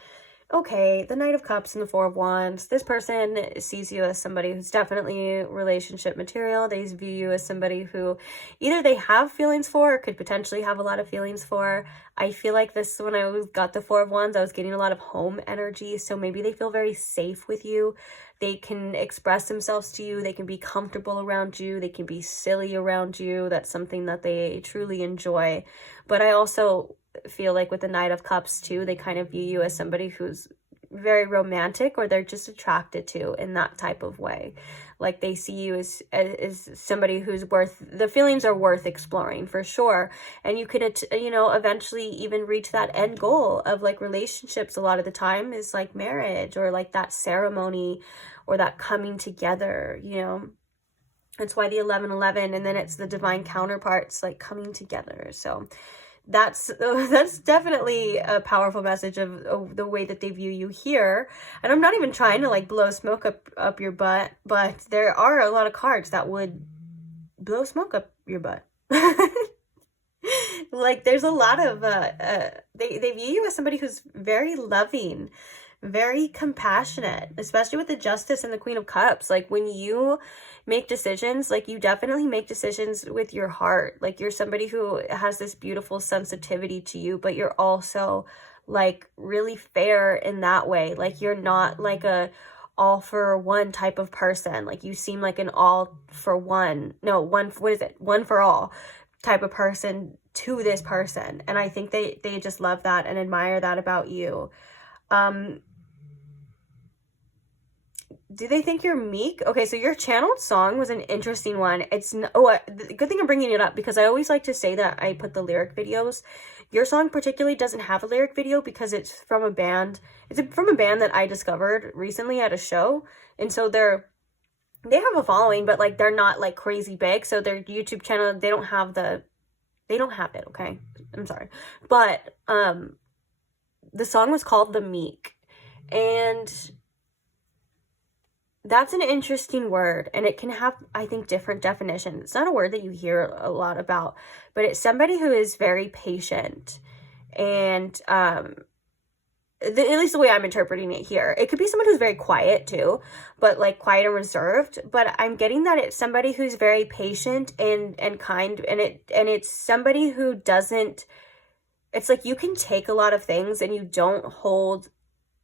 Okay, the Knight of Cups and the Four of Wands. This person sees you as somebody who's definitely relationship material. They view you as somebody who either they have feelings for or could potentially have a lot of feelings for. I feel like this, when I got the Four of Wands, I was getting a lot of home energy. So maybe they feel very safe with you. They can express themselves to you. They can be comfortable around you. They can be silly around you. That's something that they truly enjoy. But I also feel like with the Knight of Cups too, they kind of view you as somebody who's very romantic, or they're just attracted to in that type of way. Like they see you as somebody who's the feelings are worth exploring for sure. And you could, you know, eventually even reach that end goal of like relationships. A lot of the time is like marriage, or like that ceremony, or that coming together, you know. That's why the 1111, and then it's the divine counterparts like coming together. So that's definitely a powerful message of the way that they view you here. And I'm not even trying to like blow smoke up your butt, but there are a lot of cards that would blow smoke up your butt. Like there's a lot of they view you as somebody who's very loving, very compassionate, especially with the Justice and the Queen of Cups. Like when you make decisions, like you definitely make decisions with your heart. Like you're somebody who has this beautiful sensitivity to you, but you're also like really fair in that way. Like you're not like a all for one type of person. Like you seem like an all for one, no, one, what is it? One for all type of person to this person. And I think they just love that and admire that about you. Do they think you're meek? Okay, so your channeled song was an interesting one. It's good thing I'm bringing it up, because I always like to say that I put the lyric videos. Your song particularly doesn't have a lyric video because it's from a band. It's from a band that I discovered recently at a show, and so they have a following, but like they're not like crazy big. So their YouTube channel, they don't have it. Okay, I'm sorry, but the song was called "The Meek," and that's an interesting word, and it can have, I think, different definitions. It's not a word that you hear a lot about, but it's somebody who is very patient, and at least the way I'm interpreting it here. It could be someone who's very quiet too, but like quiet and reserved. But I'm getting that it's somebody who's very patient and kind, and it's somebody who doesn't. It's like you can take a lot of things and you don't hold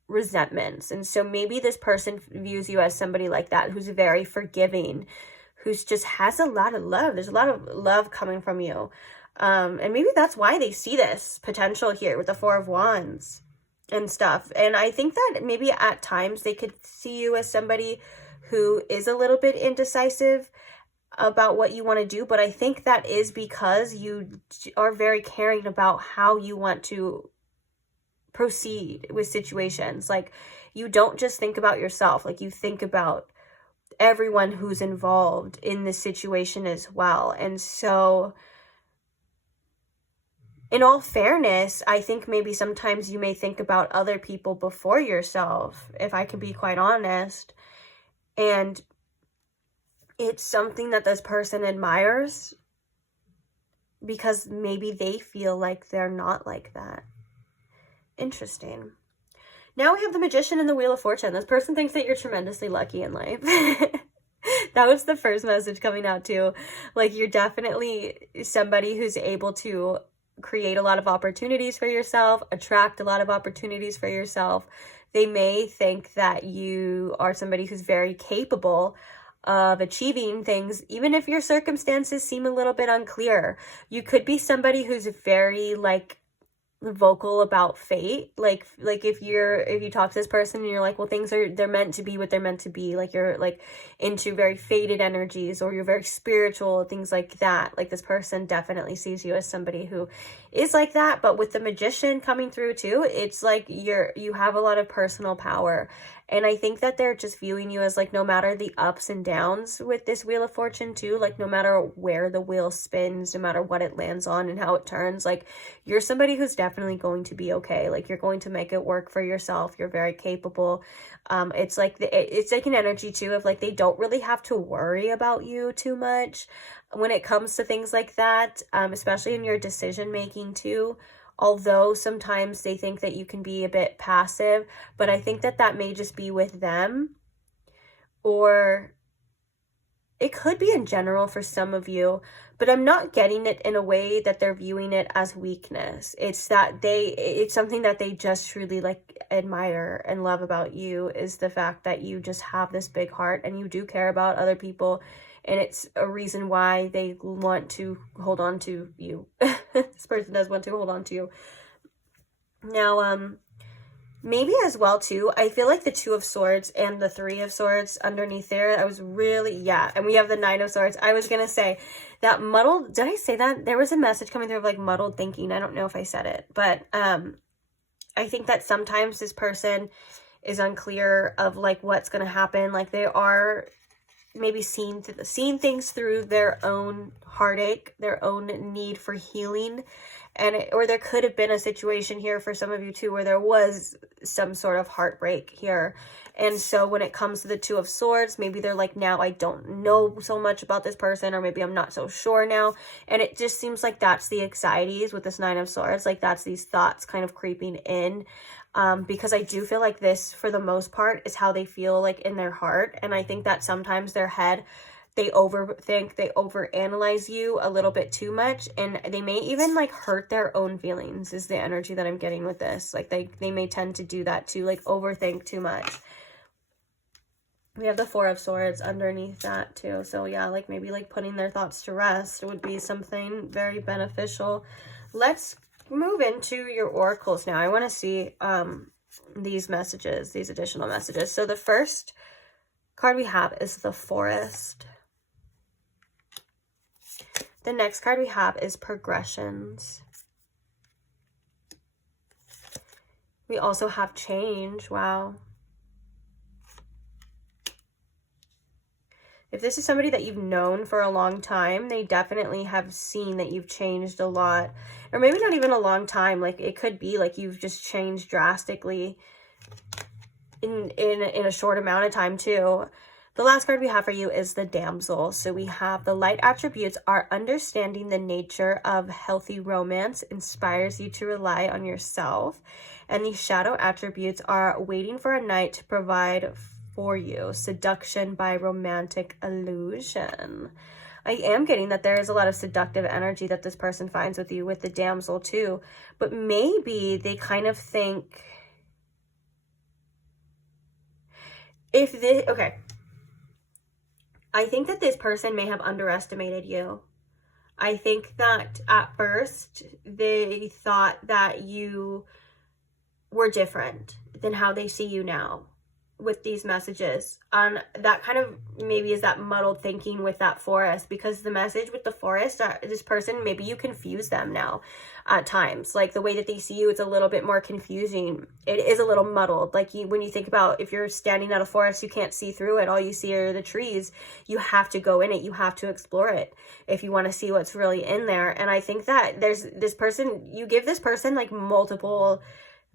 resentments. And so maybe this person views you as somebody like that, who's very forgiving, who's just has a lot of love. There's a lot of love coming from you. And maybe that's why they see this potential here with the Four of Wands and stuff. And I think that maybe at times they could see you as somebody who is a little bit indecisive about what you want to do. But I think that is because you are very caring about how you want to proceed with situations. Like you don't just think about yourself, like you think about everyone who's involved in this situation as well. And so in all fairness, I think maybe sometimes you may think about other people before yourself, if I can be quite honest. And it's something that this person admires because maybe they feel like they're not like that. Interesting. Now we have the Magician and the Wheel of Fortune. This person thinks that you're tremendously lucky in life. That was the first message coming out too. Like, you're definitely somebody who's able to create a lot of opportunities for yourself, attract a lot of opportunities for yourself. They may think that you are somebody who's very capable of achieving things, even if your circumstances seem a little bit unclear. You could be somebody who's very like vocal about fate, like if you talk to this person and you're like, well, they're meant to be what they're meant to be, like you're like into very fated energies, or you're very spiritual, things like that. Like, this person definitely sees you as somebody who is like that. But with the Magician coming through too, it's like you have a lot of personal power. And I think that they're just viewing you as like, no matter the ups and downs with this Wheel of Fortune too, like no matter where the wheel spins, no matter what it lands on and how it turns, like you're somebody who's definitely going to be okay. Like, you're going to make it work for yourself. You're very capable. It's like it's like an energy too of like, they don't really have to worry about you too much when it comes to things like that, especially in your decision making too. Although sometimes they think that you can be a bit passive, but I think that that may just be with them, or it could be in general for some of you, but I'm not getting it in a way that they're viewing it as weakness. It's that it's something that they just truly like admire and love about you, is the fact that you just have this big heart and you do care about other people. And it's a reason why they want to hold on to you. This person does want to hold on to you. Now, maybe as well too, I feel like the Two of Swords and the Three of Swords underneath there, I was really, and we have the Nine of Swords. I was going to say that muddled, did I say that? There was a message coming through of like muddled thinking. I don't know if I said it, but I think that sometimes this person is unclear of like what's going to happen. Like, they are maybe seeing things through their own heartache, their own need for healing. Or there could have been a situation here for some of you too, where there was some sort of heartbreak here. And so when it comes to the Two of Swords, maybe they're like, now I don't know so much about this person, or maybe I'm not so sure now. And it just seems like that's the anxieties with this Nine of Swords. Like, that's these thoughts kind of creeping in. Because I do feel like this, for the most part, is how they feel like in their heart. And I think that sometimes their head, they overthink, they overanalyze you a little bit too much, and they may even like hurt their own feelings, is the energy that I'm getting with this. Like, they may tend to do that too, like overthink too much. We have the Four of Swords underneath that too. So yeah, like maybe like putting their thoughts to rest would be something very beneficial. Let's move into your oracles now. I want to see these messages, these additional messages. So the first card we have is the Forest. The next card we have is Progressions. We also have Change. Wow. If this is somebody that you've known for a long time, they definitely have seen that you've changed a lot. Or maybe not even a long time. Like, it could be like you've just changed drastically in a short amount of time too. The last card we have for you is the Damsel. So we have the light attributes are understanding the nature of healthy romance inspires you to rely on yourself. And the shadow attributes are waiting for a knight to provide for you, seduction by romantic illusion. I am getting that there is a lot of seductive energy that this person finds with you with the Damsel too, but maybe they kind of think okay, I think that this person may have underestimated you. I think that at first they thought that you were different than how they see you now. with these messages. That kind of maybe is that muddled thinking with that forest, because the message with the forest, this person, maybe you confuse them now at times. Like the way that they see you, it's a little bit more confusing. It is a little muddled. Like when you think about, if you're standing at a forest, you can't see through it. All you see are the trees. You have to go in it. You have to explore it if you want to see what's really in there. And I think that there's this person, you give this person like multiple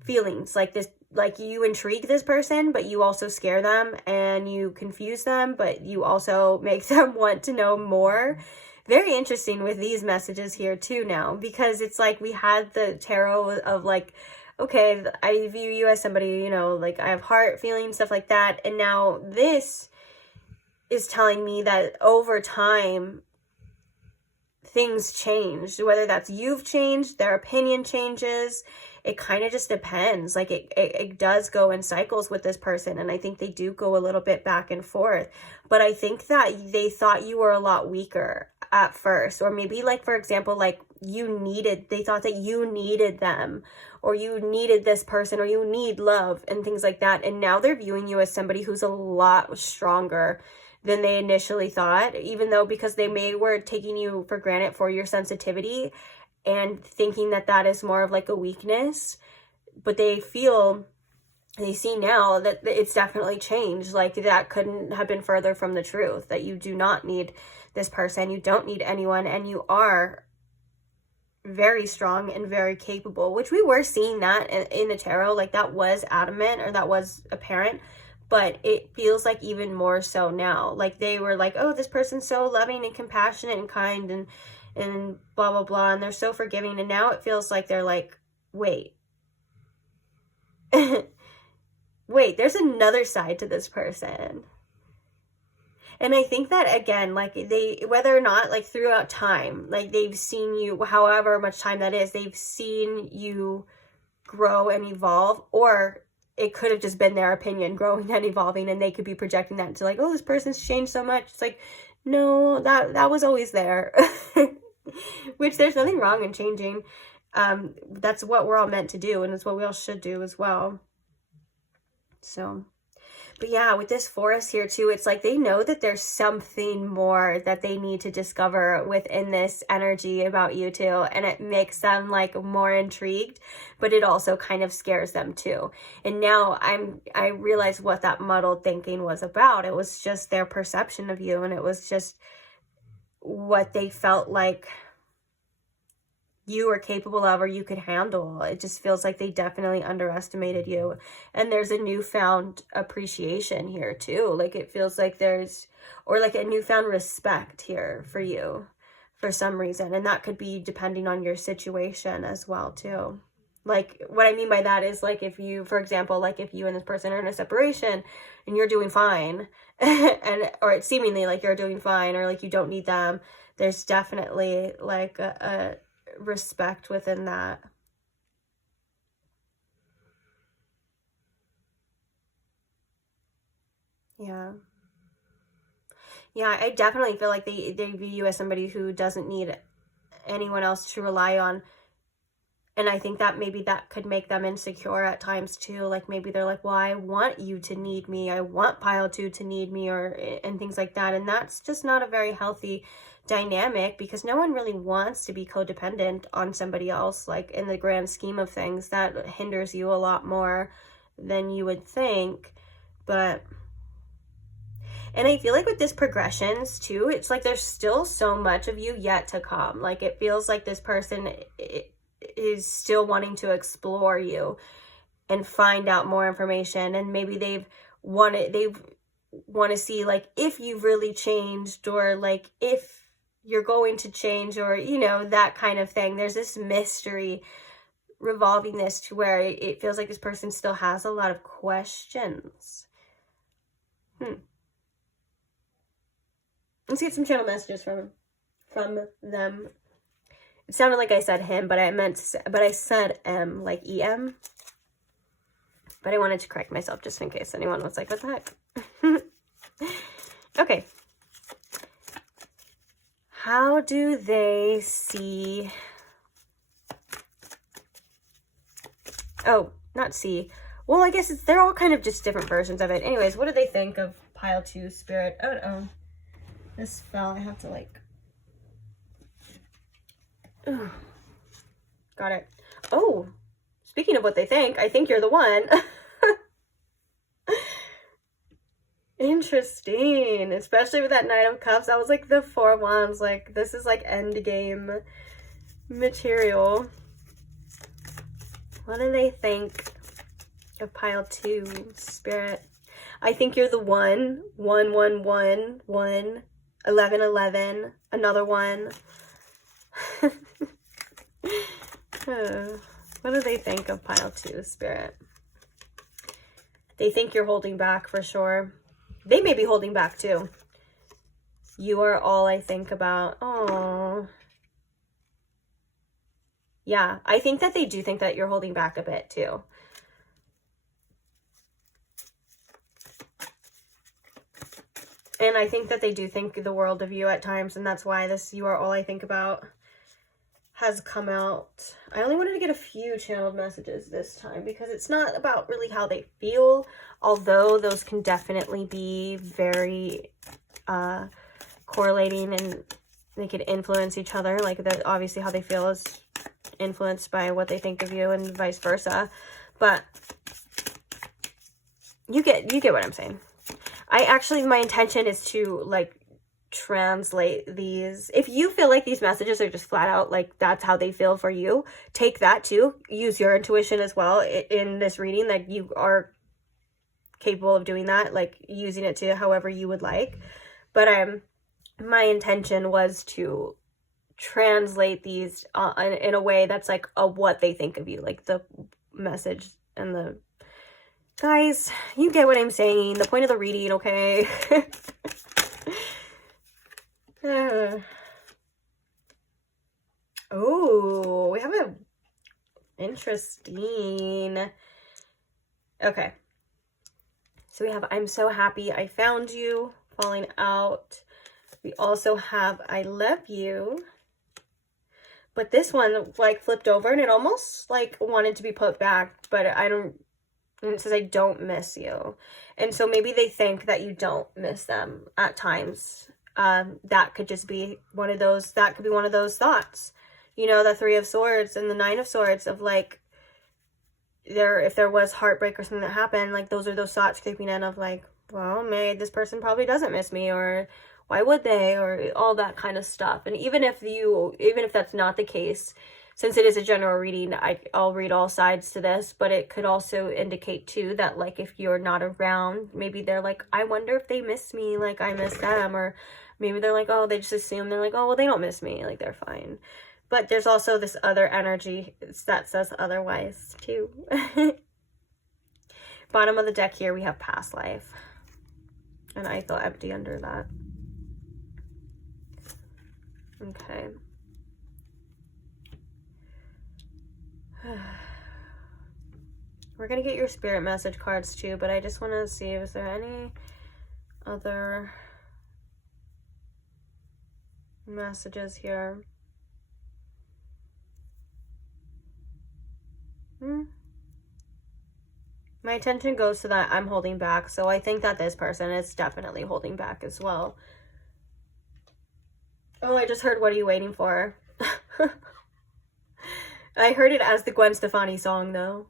feelings, like this, like you intrigue this person, but you also scare them, and you confuse them, but you also make them want to know more. Very interesting with these messages here too now, because it's like we had the tarot of like, okay, I view you as somebody, you know, like I have heart, feelings, stuff like that. And now this is telling me that over time, things changed, whether that's you've changed, their opinion changes. It kind of just depends. Like it does go in cycles with this person. And I think they do go a little bit back and forth. But I think that they thought you were a lot weaker at first. Or maybe like, for example, like they thought that you needed them, or you needed this person, or you need love and things like that. And now they're viewing you as somebody who's a lot stronger than they initially thought, even though because they were taking you for granted for your sensitivity and thinking that that is more of like a weakness, but they see now that it's definitely changed. Like that couldn't have been further from the truth, that you do not need this person, you don't need anyone, and you are very strong and very capable, which we were seeing that in the tarot. Like that was adamant, or that was apparent, but it feels like even more so now. Like they were like, oh, this person's so loving and compassionate and kind and blah, blah, blah. And they're so forgiving. And now it feels like they're like, wait, wait, there's another side to this person. And I think that, again, like whether or not, like throughout time, like they've seen you, however much time that is, they've seen you grow and evolve, or it could have just been their opinion growing and evolving, and they could be projecting that into like, oh, this person's changed so much. It's like, no, that was always there. Which there's nothing wrong in changing. That's what we're all meant to do, and it's what we all should do as well. So, but yeah, with this forest here too, it's like they know that there's something more that they need to discover within this energy about you too, and it makes them like more intrigued, but it also kind of scares them too. And now I realize what that muddled thinking was about. It was just their perception of you, and it was just what they felt like you were capable of, or you could handle. It just feels like they definitely underestimated you. And there's a newfound appreciation here too. Like it feels like there's, or like a newfound respect here for you for some reason. And that could be depending on your situation as well too. Like what I mean by that is like if you, for example, like if you and this person are in a separation and you're doing fine or it's seemingly like you're doing fine, or like you don't need them, there's definitely like a respect within that. Yeah, I definitely feel like they view you as somebody who doesn't need anyone else to rely on. And I think that maybe that could make them insecure at times too. Like maybe they're like, well, I want you to need me, I want pile 2 to need me, and things like that. And that's just not a very healthy dynamic, because no one really wants to be codependent on somebody else. Like in the grand scheme of things, that hinders you a lot more than you would think. And I feel like with this progressions too, it's like there's still so much of you yet to come. Like it feels like this person is still wanting to explore you and find out more information, and maybe they want to see like if you've really changed, or like if you're going to change, or you know, that kind of thing. There's this mystery revolving this to where it feels like this person still has a lot of questions. Let's get some channel messages from them. It sounded like I said him, but I said M, like EM. But I wanted to correct myself just in case anyone was like, what the heck? Okay. How do they see... Oh, not see. Well, I guess they're all kind of just different versions of it. Anyways, what do they think of pile 2 spirit? Oh, no. This fell. I have to like... Ugh. Got it. Oh, speaking of what they think, I think you're the one. Interesting. Especially with that Knight of Cups. That was like the 4 of Wands. Like, this is like end game material. What do they think of pile 2 spirit? I think you're the one. 1, 1, 1, 1, 11, 11, another one. What do they think of pile 2 spirit? They think you're holding back for sure. They may be holding back too. You are all I think about. Oh. Yeah, I think that they do think that you're holding back a bit too. And I think that they do think the world of you at times, and that's why this "you are all I think about" has come out. I only wanted to get a few channeled messages this time because it's not about really how they feel, although those can definitely be very correlating, and they could influence each other. Like, that, obviously how they feel is influenced by what they think of you and vice versa. But you get what I'm saying. My intention is to like translate these. If you feel like these messages are just flat out like that's how they feel for you, take that too. Use your intuition as well in this reading, that you are capable of doing that, like using it to however you would like. But my intention was to translate these in a way that's like what they think of you, like the message and the... Guys, you get what I'm saying. The point of the reading, okay? Oh, we have a interesting... Okay. So we have "I'm so happy I found you," falling out. We also have "I love you." But this one like flipped over and it almost like wanted to be put back, but and it says "I don't miss you." And so maybe they think that you don't miss them at times. That could just be one of those, that could be one of those thoughts. You know, the 3 of Swords and the 9 of Swords of like, if there was heartbreak or something that happened, like those are those thoughts creeping in of like, well, maybe this person probably doesn't miss me, or why would they, or all that kind of stuff. And even if that's not the case, since it is a general reading, I'll read all sides to this, but it could also indicate too that like if you're not around, maybe they're like, I wonder if they miss me like I miss them, or maybe they're like, oh, they just assume, they're like, oh, well, they don't miss me, like they're fine. But there's also this other energy that says otherwise too. Bottom of the deck here, we have past life. And I feel empty under that. Okay. We're going to get your spirit message cards too, but I just want to see, is there any other messages here? My attention goes to that I'm holding back, so I think that this person is definitely holding back as well. Oh, I just heard "What Are You Waiting For?" I heard it as the Gwen Stefani song, though.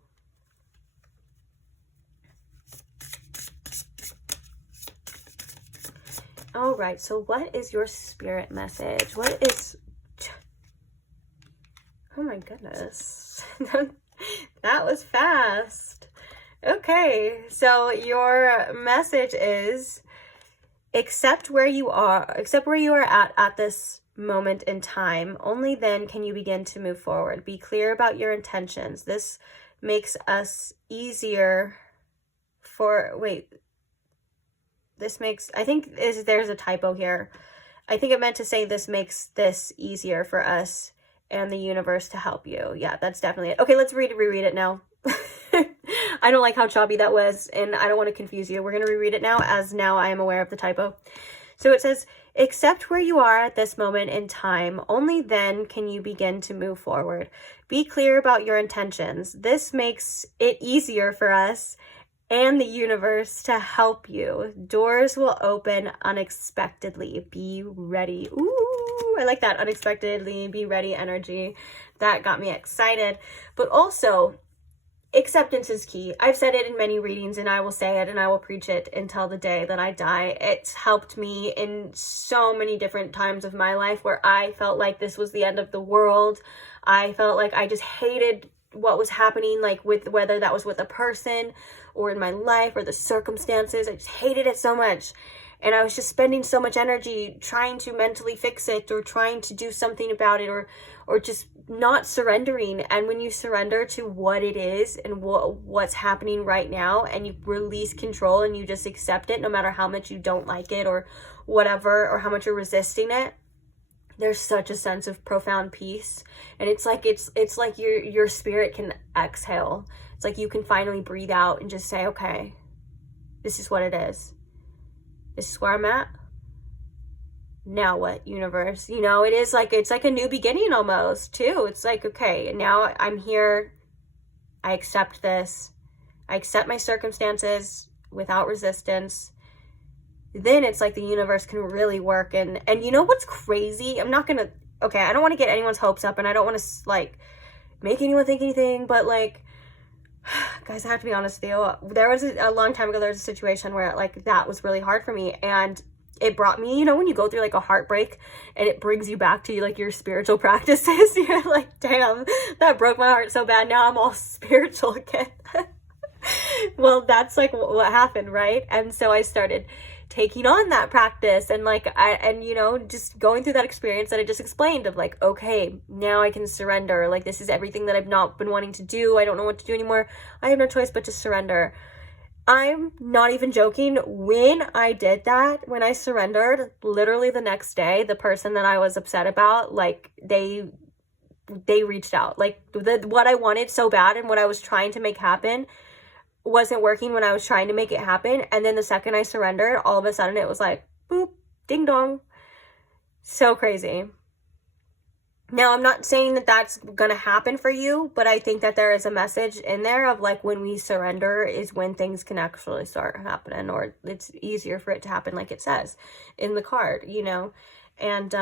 All right, so what is your spirit message? What is... Oh my goodness. That was fast. Okay, so your message is accept where you are at this moment in time. Only then can you begin to move forward. Be clear about your intentions. This makes us easier for... Wait. This makes... I think there's a typo here. I think it meant to say this makes this easier for us and the universe to help you. Yeah, that's definitely it. Okay, let's reread it now. I don't like how choppy that was, and I don't want to confuse you. We're going to reread it now, as now I am aware of the typo. So it says, accept where you are at this moment in time. Only then can you begin to move forward. Be clear about your intentions. This makes it easier for us and the universe to help you. Doors will open unexpectedly. Be ready. Ooh, I like that unexpectedly, be ready energy. That got me excited. But also, acceptance is key. I've said it in many readings, and I will say it and I will preach it until the day that I die. It's helped me in so many different times of my life where I felt like this was the end of the world. I felt like I just hated what was happening, like with whether that was with a person or in my life or the circumstances. I just hated it so much. And I was just spending so much energy trying to mentally fix it or trying to do something about it or just not surrendering. And when you surrender to what it is and what's happening right now, and you release control and you just accept it, no matter how much you don't like it or whatever, or how much you're resisting it, there's such a sense of profound peace. And it's like your spirit can exhale. It's like you can finally breathe out and just say, okay, this is what it is. This is where I'm at. Now what, universe? You know, it's like a new beginning almost too. It's like, okay, now I'm here. I accept this. I accept my circumstances without resistance. Then it's like the universe can really work. And you know what's crazy? I don't want to get anyone's hopes up, and I don't want to like make anyone think anything, but like, guys, I have to be honest with you. There was a long time ago, there was a situation where like that was really hard for me, and it brought me, you know, when you go through like a heartbreak and it brings you back to like your spiritual practices, you're like, damn, that broke my heart so bad. Now I'm all spiritual again. Well, that's like what happened, right? And so I started taking on that practice and like you know, just going through that experience that I just explained of like, okay, now I can surrender. Like, this is everything that I've not been wanting to do. I don't know what to do anymore. I have no choice but to surrender. I'm not even joking. When I did that, when I surrendered, literally the next day, the person that I was upset about, like they reached out. Like what I wanted so bad and what I was trying to make happen wasn't working when I was trying to make it happen. And then the second I surrendered, all of a sudden it was like, boop, ding dong. So crazy. Now, I'm not saying that that's going to happen for you, but I think that there is a message in there of like, when we surrender is when things can actually start happening, or it's easier for it to happen, like it says in the card, you know, and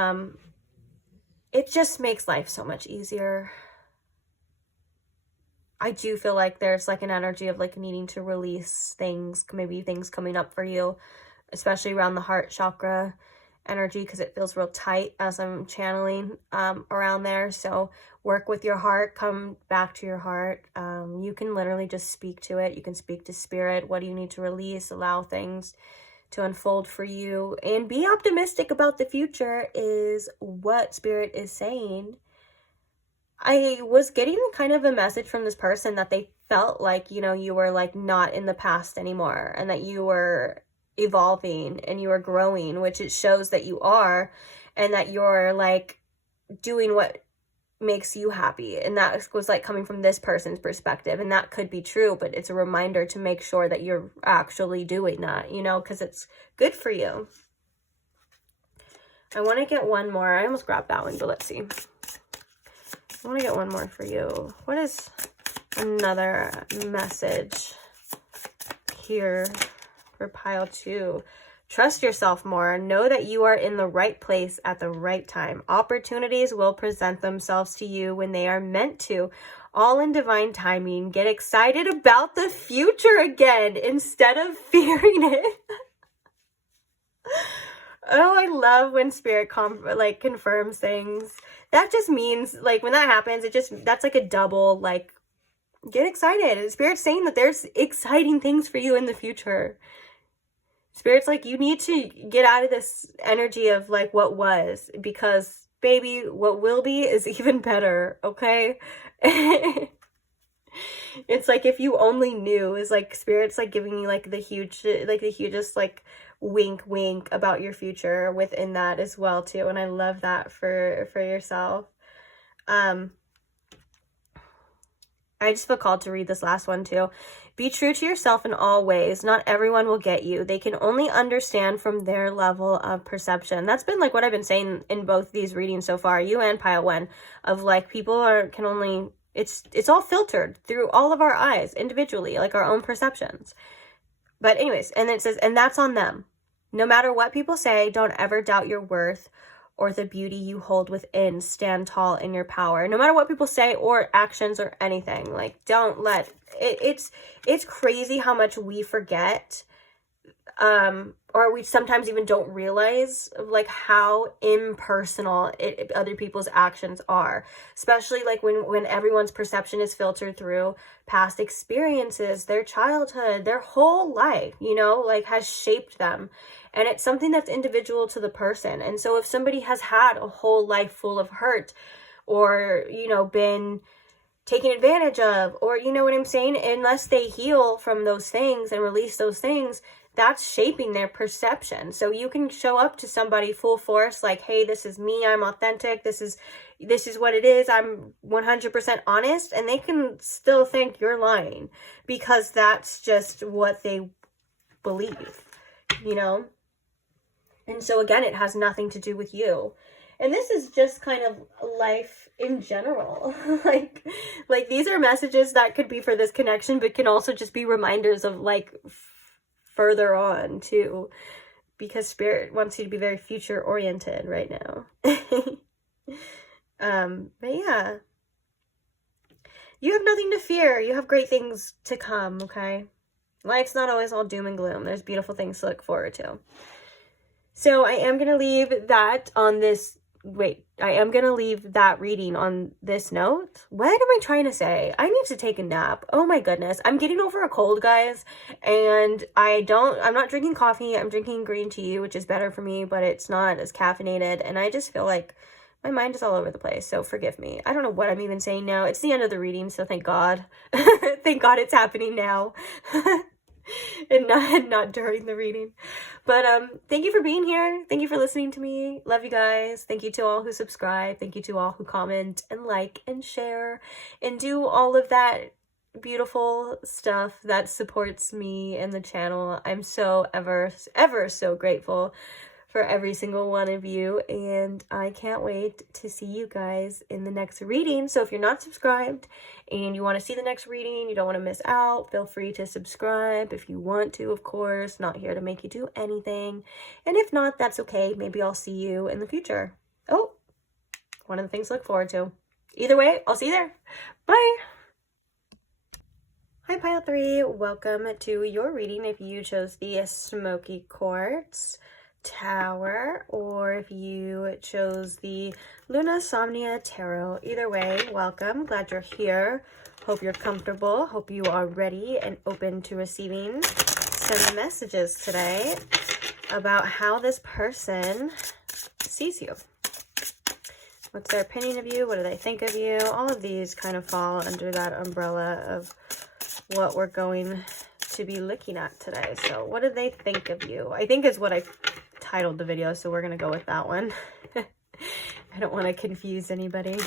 it just makes life so much easier. I do feel like there's like an energy of like needing to release things, maybe things coming up for you, especially around the heart chakra energy, because it feels real tight as I'm channeling around there. So work with your heart, come back to your heart. You can literally just speak to it. You can speak to spirit. What do you need to release? Allow things to unfold for you, and be optimistic about the future is what spirit is saying. I was getting kind of a message from this person that they felt like, you know, you were like not in the past anymore, and that you were evolving and you are growing, which it shows that you are, and that you're like doing what makes you happy. And that was like coming from this person's perspective, and that could be true, but it's a reminder to make sure that you're actually doing that, you know, because it's good for you. I want to get one more. I almost grabbed that one, but let's see. I want to get one more for you. What is another message here for pile 2? Trust yourself more. Know that you are in the right place at the right time. Opportunities will present themselves to you when they are meant to, all in divine timing. Get excited about the future again instead of fearing it. Oh, I love when spirit confirms things. That just means like when that happens, that's like a double, like, get excited. Spirit's saying that there's exciting things for you in the future. Spirit's like, you need to get out of this energy of like what was, because baby, what will be is even better. Okay. It's like, if you only knew, is like spirit's like giving you like the hugest like wink about your future within that as well too. And I love that for yourself. I I just feel called to read this last one too. Be true to yourself in all ways. Not everyone will get you. They can only understand from their level of perception. That's been like what I've been saying in both these readings so far, you and Pile 1, of like people can only, it's all filtered through all of our eyes individually, like our own perceptions. But anyways, and it says, and that's on them. No matter what people say, don't ever doubt your worth or the beauty you hold within. Stand tall in your power. No matter what people say or actions or anything, like don't let it. It's crazy how much we forget, or we sometimes even don't realize like how impersonal other people's actions are, especially like when everyone's perception is filtered through past experiences, their childhood, their whole life, you know, like has shaped them. And it's something that's individual to the person. And so if somebody has had a whole life full of hurt, or, you know, been taken advantage of, or, you know what I'm saying, unless they heal from those things and release those things, that's shaping their perception. So you can show up to somebody full force, like, hey, this is me, I'm authentic, this is what it is, I'm 100% honest, and they can still think you're lying because that's just what they believe, you know? And so again, it has nothing to do with you. And this is just kind of life in general. like these are messages that could be for this connection, but can also just be reminders of like further on too, because Spirit wants you to be very future oriented right now. But yeah, you have nothing to fear. You have great things to come. Okay. Life's not always all doom and gloom. There's beautiful things to look forward to. So I am going to leave that on this, I am going to leave that reading on this note. What am I trying to say? I need to take a nap. Oh my goodness. I'm getting over a cold, guys. And I'm not drinking coffee. I'm drinking green tea, which is better for me, but it's not as caffeinated. And I just feel like my mind is all over the place. So forgive me. I don't know what I'm even saying now. It's the end of the reading. So thank God. Thank God it's happening now. And not during the reading. But thank you for being here. Thank you for listening to me. Love you guys. Thank you to all who subscribe. Thank you to all who comment and like and share and do all of that beautiful stuff that supports me and the channel. I'm so ever so grateful for every single one of you, and I can't wait to see you guys in the next reading. So if you're not subscribed and you want to see the next reading, you don't want to miss out, feel free to subscribe if you want to, of course. Not here to make you do anything. And if not, that's okay. Maybe I'll see you in the future. Oh, one of the things to look forward to. Either way, I'll see you there. Bye. Hi, Pile 3. Welcome to your reading if you chose the Smoky Quartz Tower, or if you chose the Lunasomnia Tarot. Either way, welcome. Glad you're here. Hope you're comfortable. Hope you are ready and open to receiving some messages today about how this person sees you. What's their opinion of you? What do they think of you? All of these kind of fall under that umbrella of what we're going to be looking at today. So what do they think of you? I think is what I titled the video, so we're gonna go with that one. I don't want to confuse anybody.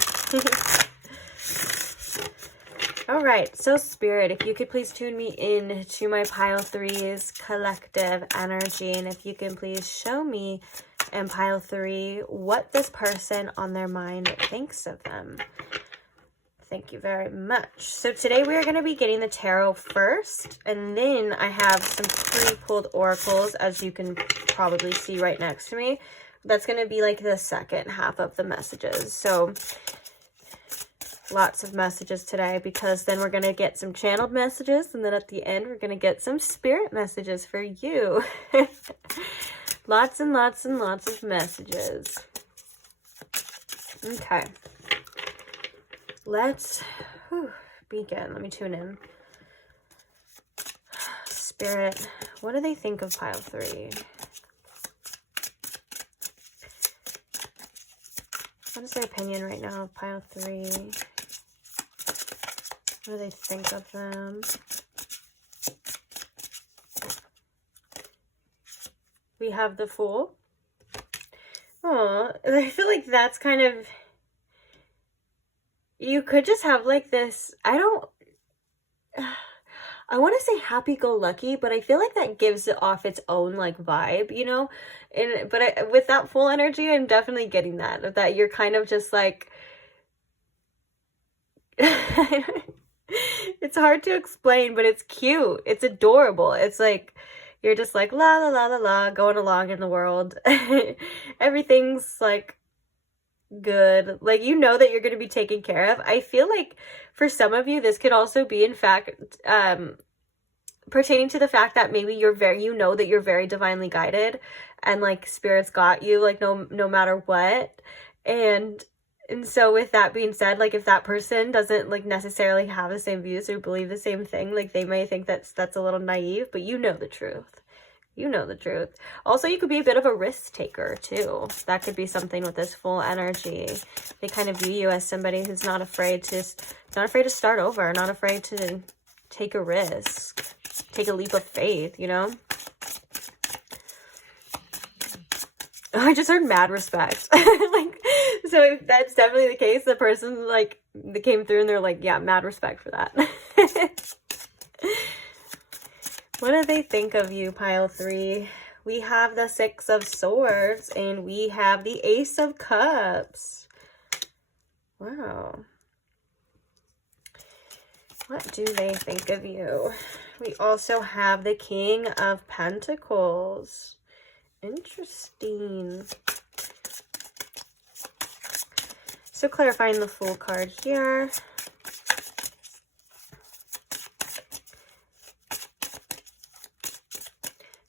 All right, so Spirit, if you could please tune me in to my Pile 3's collective energy, and if you can please show me and Pile 3 what this person on their mind thinks of them. Thank you very much. So today we are going to be getting the tarot first, and then I have some pre-pulled oracles, as you can probably see right next to me. That's going to be like the second half of the messages. So lots of messages today, because then we're going to get some channeled messages, and then at the end we're going to get some spirit messages for you. Lots and lots and lots of messages. Okay. Let's begin. Let me tune in. Spirit, what do they think of Pile 3? What is their opinion right now of Pile 3? What do they think of them? We have the Fool. Oh, I feel like that's kind of... You could just have like this, I want to say happy-go-lucky, but I feel like that gives it off its own like vibe, you know? With that full energy, I'm definitely getting that you're kind of just like, it's hard to explain, but it's cute. It's adorable. It's like, you're just like, la la la la la, going along in the world. Everything's like good. Like, you know that you're going to be taken care of. I feel like for some of you, this could also be, in fact, pertaining to the fact that maybe you know that you're very divinely guided and like spirits got you, like no matter what. And so with that being said, like if that person doesn't like necessarily have the same views or believe the same thing, like they may think that's a little naive, but you know the truth. You know the truth. Also, you could be a bit of a risk taker too. That could be something with this full energy. They kind of view you as somebody who's not afraid to start over, not afraid to take a risk, take a leap of faith, you know? I just heard mad respect. Like, so if that's definitely the case, the person like they came through and they're like, yeah, mad respect for that. What do they think of you, pile 3? We have the 6 of Swords and we have the Ace of Cups. Wow. What do they think of you? We also have the King of Pentacles. Interesting. So clarifying the Fool card here.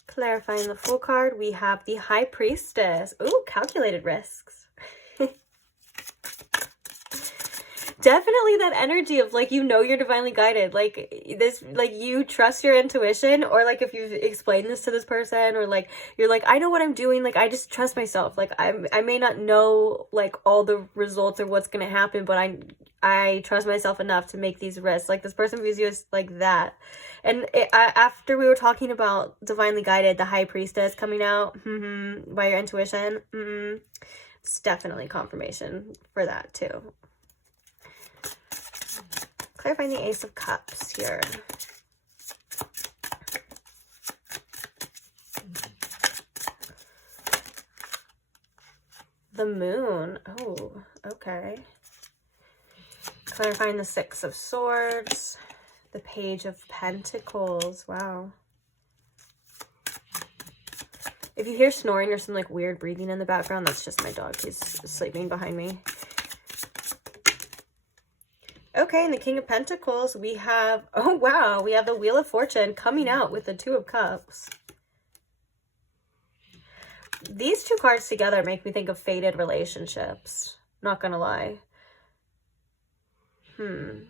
Clarifying the Fool card, we have the High Priestess. Ooh, calculated risks. Definitely that energy of like, you know, you're divinely guided. Like this, like you trust your intuition, or like if you've explained this to this person, or like you're like, I know what I'm doing. Like I just trust myself. Like I may not know like all the results or what's gonna happen, but I trust myself enough to make these risks. Like this person views you as like that. And after we were talking about divinely guided, the High Priestess coming out by your intuition, it's definitely confirmation for that too. Clarifying the Ace of Cups here. The Moon. Oh, okay. Clarifying the 6 of Swords. The Page of Pentacles. Wow. If you hear snoring or some like weird breathing in the background, that's just my dog. He's sleeping behind me. Okay, in the King of Pentacles, we have, oh wow, we have the Wheel of Fortune coming out with the 2 of Cups. These 2 cards together make me think of fated relationships. Not gonna lie. And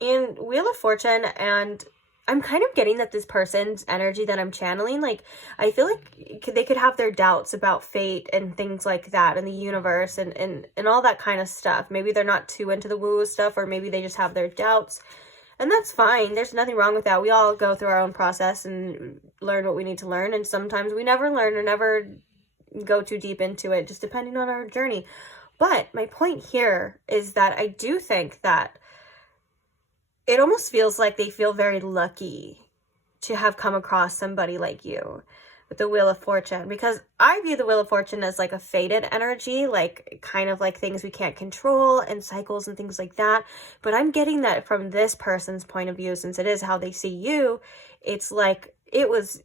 Wheel of Fortune, and I'm kind of getting that this person's energy that I'm channeling, like, I feel like they could have their doubts about fate and things like that, and the universe and all that kind of stuff. Maybe they're not too into the woo-woo stuff, or maybe they just have their doubts. And that's fine. There's nothing wrong with that. We all go through our own process and learn what we need to learn. And sometimes we never learn or never go too deep into it, just depending on our journey. But my point here is that I do think that it almost feels like they feel very lucky to have come across somebody like you with the Wheel of Fortune, because I view the Wheel of Fortune as like a fated energy, like kind of like things we can't control and cycles and things like that. But I'm getting that from this person's point of view, since it is how they see you. It's like it was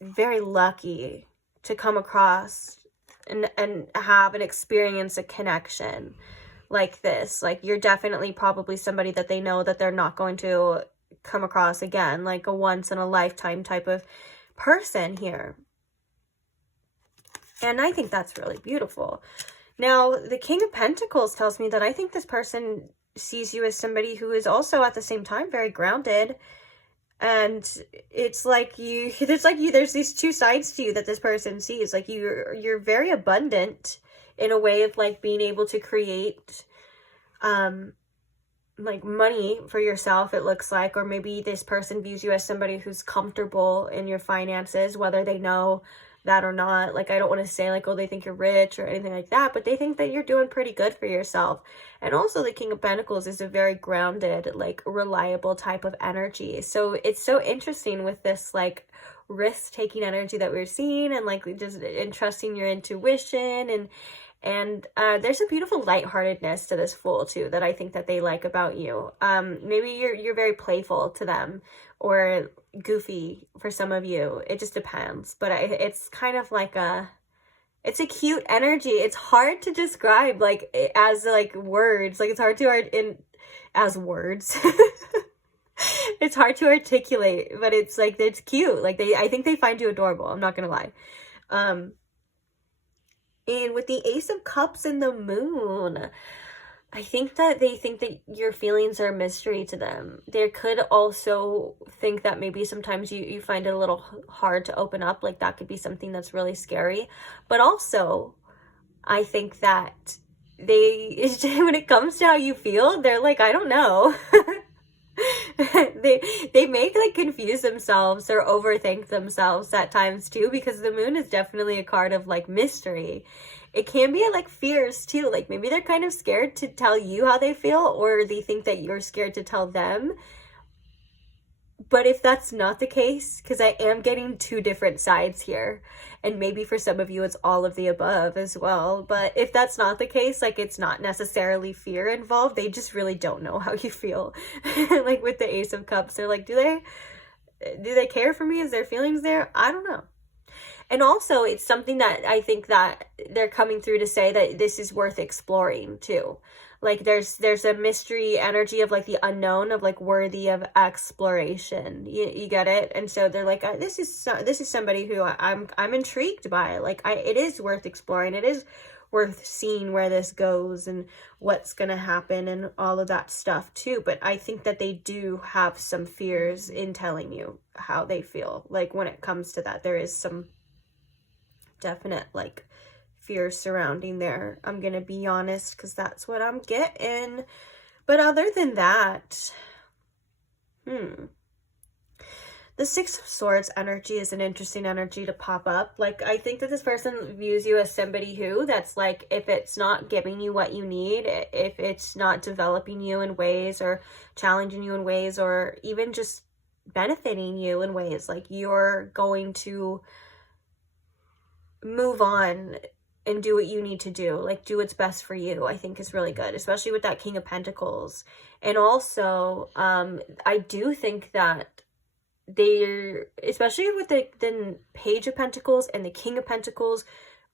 very lucky to come across and have and experience a connection like this. Like you're definitely probably somebody that they know that they're not going to come across again, like a once in a lifetime type of person here. And I think that's really beautiful. Now, the King of Pentacles tells me that I think this person sees you as somebody who is also at the same time very grounded. And it's like there's these 2 sides to you that this person sees. Like you're very abundant in a way of like being able to create like money for yourself, it looks like. Or maybe this person views you as somebody who's comfortable in your finances, whether they know that or not. Like, I don't want to say like, oh, they think you're rich or anything like that, but they think that you're doing pretty good for yourself. And also the King of Pentacles is a very grounded, like reliable type of energy. So it's so interesting with this like risk-taking energy that we're seeing, and like just entrusting your intuition, and there's a beautiful lightheartedness to this Fool too that I think that they like about you. Maybe you're very playful to them, or goofy for some of you. It just depends. But it's kind of like it's a cute energy. It's hard to describe like as like words. Like it's hard to as words. It's hard to articulate, but it's like, it's cute. Like I think they find you adorable. I'm not gonna lie. And with the Ace of Cups and the Moon, I think that they think that your feelings are a mystery to them. They could also think that maybe sometimes you find it a little hard to open up. Like that could be something that's really scary. But also, I think that when it comes to how you feel, they're like, I don't know. they may like confuse themselves or overthink themselves at times too, because the Moon is definitely a card of like mystery. It can be like fears too, like maybe they're kind of scared to tell you how they feel, or they think that you're scared to tell them. But if that's not the case, because I am getting two different sides here, and maybe for some of you it's all of the above as well, but if that's not the case, like it's not necessarily fear involved, they just really don't know how you feel. Like with the Ace of Cups, they're like, do they care for me? Is there feelings there? I don't know. And also it's something that I think that they're coming through to say that this is worth exploring too. Like there's a mystery energy of like the unknown, of like worthy of exploration. You get it? And so they're like, this is somebody who I'm intrigued by. Like it is worth exploring. It is worth seeing where this goes and what's gonna happen and all of that stuff too. But I think that they do have some fears in telling you how they feel. Like when it comes to that, there is some definite like fears surrounding there. I'm gonna be honest, because that's what I'm getting. But other than that, the Six of Swords energy is an interesting energy to pop up. Like I think that this person views you as somebody who, that's like, if it's not giving you what you need, if it's not developing you in ways or challenging you in ways, or even just benefiting you in ways, like you're going to move on and do what you need to do, like do what's best for you, I think is really good, especially with that King of Pentacles. And also, I do think that they're, especially with the Page of Pentacles and the King of Pentacles,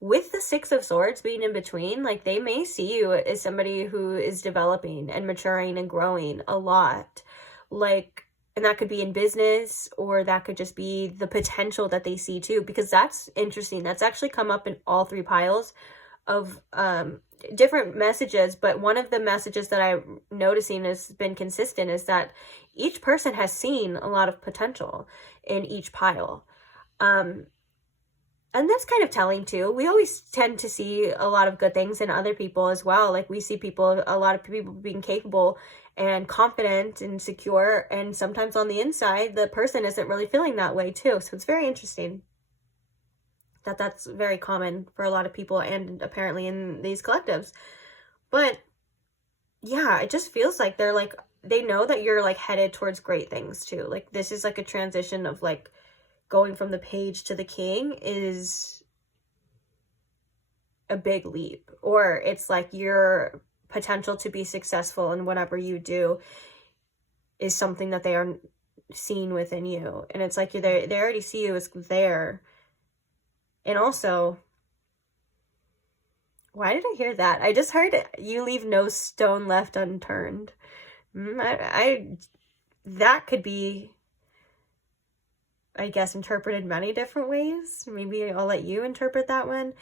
with the Six of Swords being in between, like they may see you as somebody who is developing and maturing and growing a lot. Like, and that could be in business, or that could just be the potential that they see too, because that's interesting. That's actually come up in all three piles of different messages. But one of the messages that I'm noticing has been consistent is that each person has seen a lot of potential in each pile. And that's kind of telling too. We always tend to see a lot of good things in other people as well. Like we see a lot of people being capable and confident and secure, and sometimes on the inside the person isn't really feeling that way too. So it's very interesting that that's very common for a lot of people, and apparently in these collectives. But yeah, it just feels like they're like, they know that you're like headed towards great things too. Like this is like a transition of like going from the Page to the King is a big leap, or it's like your potential to be successful in whatever you do is something that they are seeing within you. And it's like they already see you as there. And also, why did I hear that? I just heard you leave no stone left unturned. That could be, I guess, interpreted many different ways. Maybe I'll let you interpret that one.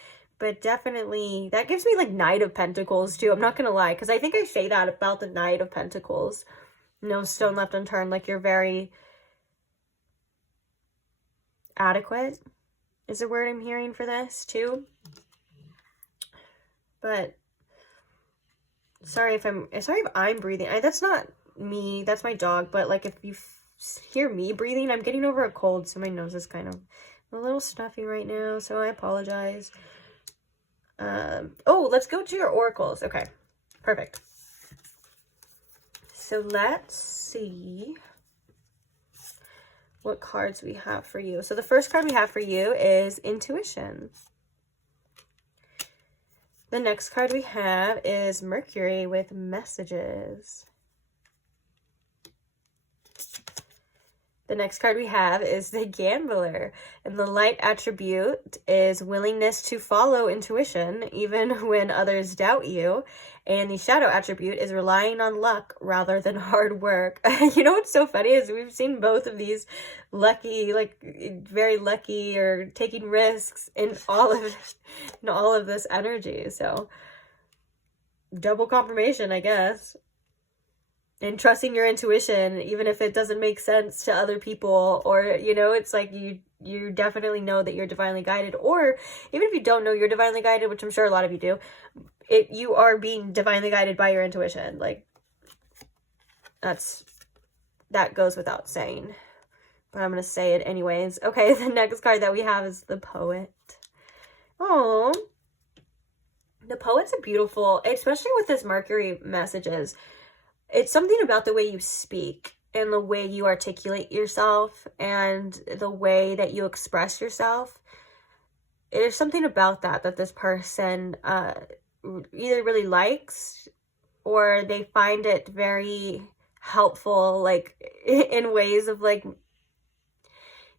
But definitely, that gives me like Knight of Pentacles too. I'm not gonna lie, because I think I say that about the Knight of Pentacles. No stone left unturned. Like you're very adequate is the word I'm hearing for this too. But sorry if I'm breathing. That's not me. That's my dog. But like if you hear me breathing, I'm getting over a cold, so my nose is kind of a little stuffy right now, so I apologize. Oh, let's go to your oracles. Okay, perfect. So let's see what cards we have for you. So the first card we have for you is intuition. The next card we have is Mercury with messages. The next card we have is the Gambler, and the light attribute is willingness to follow intuition even when others doubt you, and the shadow attribute is relying on luck rather than hard work. You know what's so funny is we've seen both of these lucky, like very lucky or taking risks in all of this energy. So double confirmation, I guess. And trusting your intuition, even if it doesn't make sense to other people, or, you know, it's like you definitely know that you're divinely guided, or even if you don't know you're divinely guided, which I'm sure a lot of you do, you are being divinely guided by your intuition. Like, that goes without saying, but I'm going to say it anyways. Okay, the next card that we have is the Poet. Oh, the Poet's a beautiful, especially with this Mercury messages. It's something about the way you speak and the way you articulate yourself and the way that you express yourself. There's something about that this person either really likes, or they find it very helpful, like in ways of like,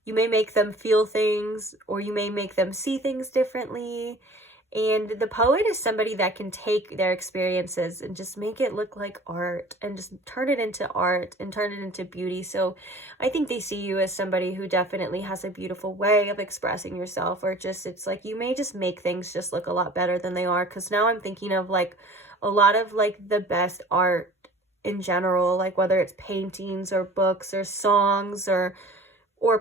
you may make them feel things, or you may make them see things differently. And the Poet is somebody that can take their experiences and just make it look like art, and just turn it into art and turn it into beauty. So I think they see you as somebody who definitely has a beautiful way of expressing yourself, or just, it's like you may just make things just look a lot better than they are. Because now I'm thinking of like a lot of like the best art in general, like whether it's paintings or books or songs or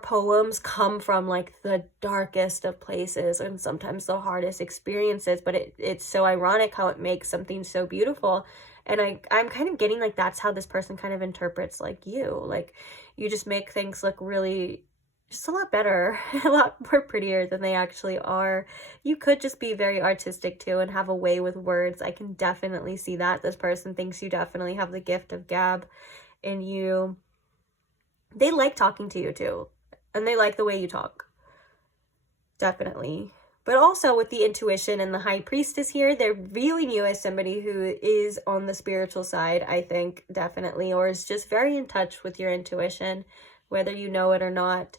poems, come from like the darkest of places and sometimes the hardest experiences, but it's so ironic how it makes something so beautiful. And I'm kind of getting like that's how this person kind of interprets like you. Like, you just make things look really just a lot better, a lot more prettier than they actually are. You could just be very artistic too and have a way with words. I can definitely see that. This person thinks you definitely have the gift of gab in you. They like talking to you too, and they like the way you talk. Definitely. But also with the intuition and the High Priestess here, they're viewing you as somebody who is on the spiritual side, I think, definitely, or is just very in touch with your intuition, whether you know it or not.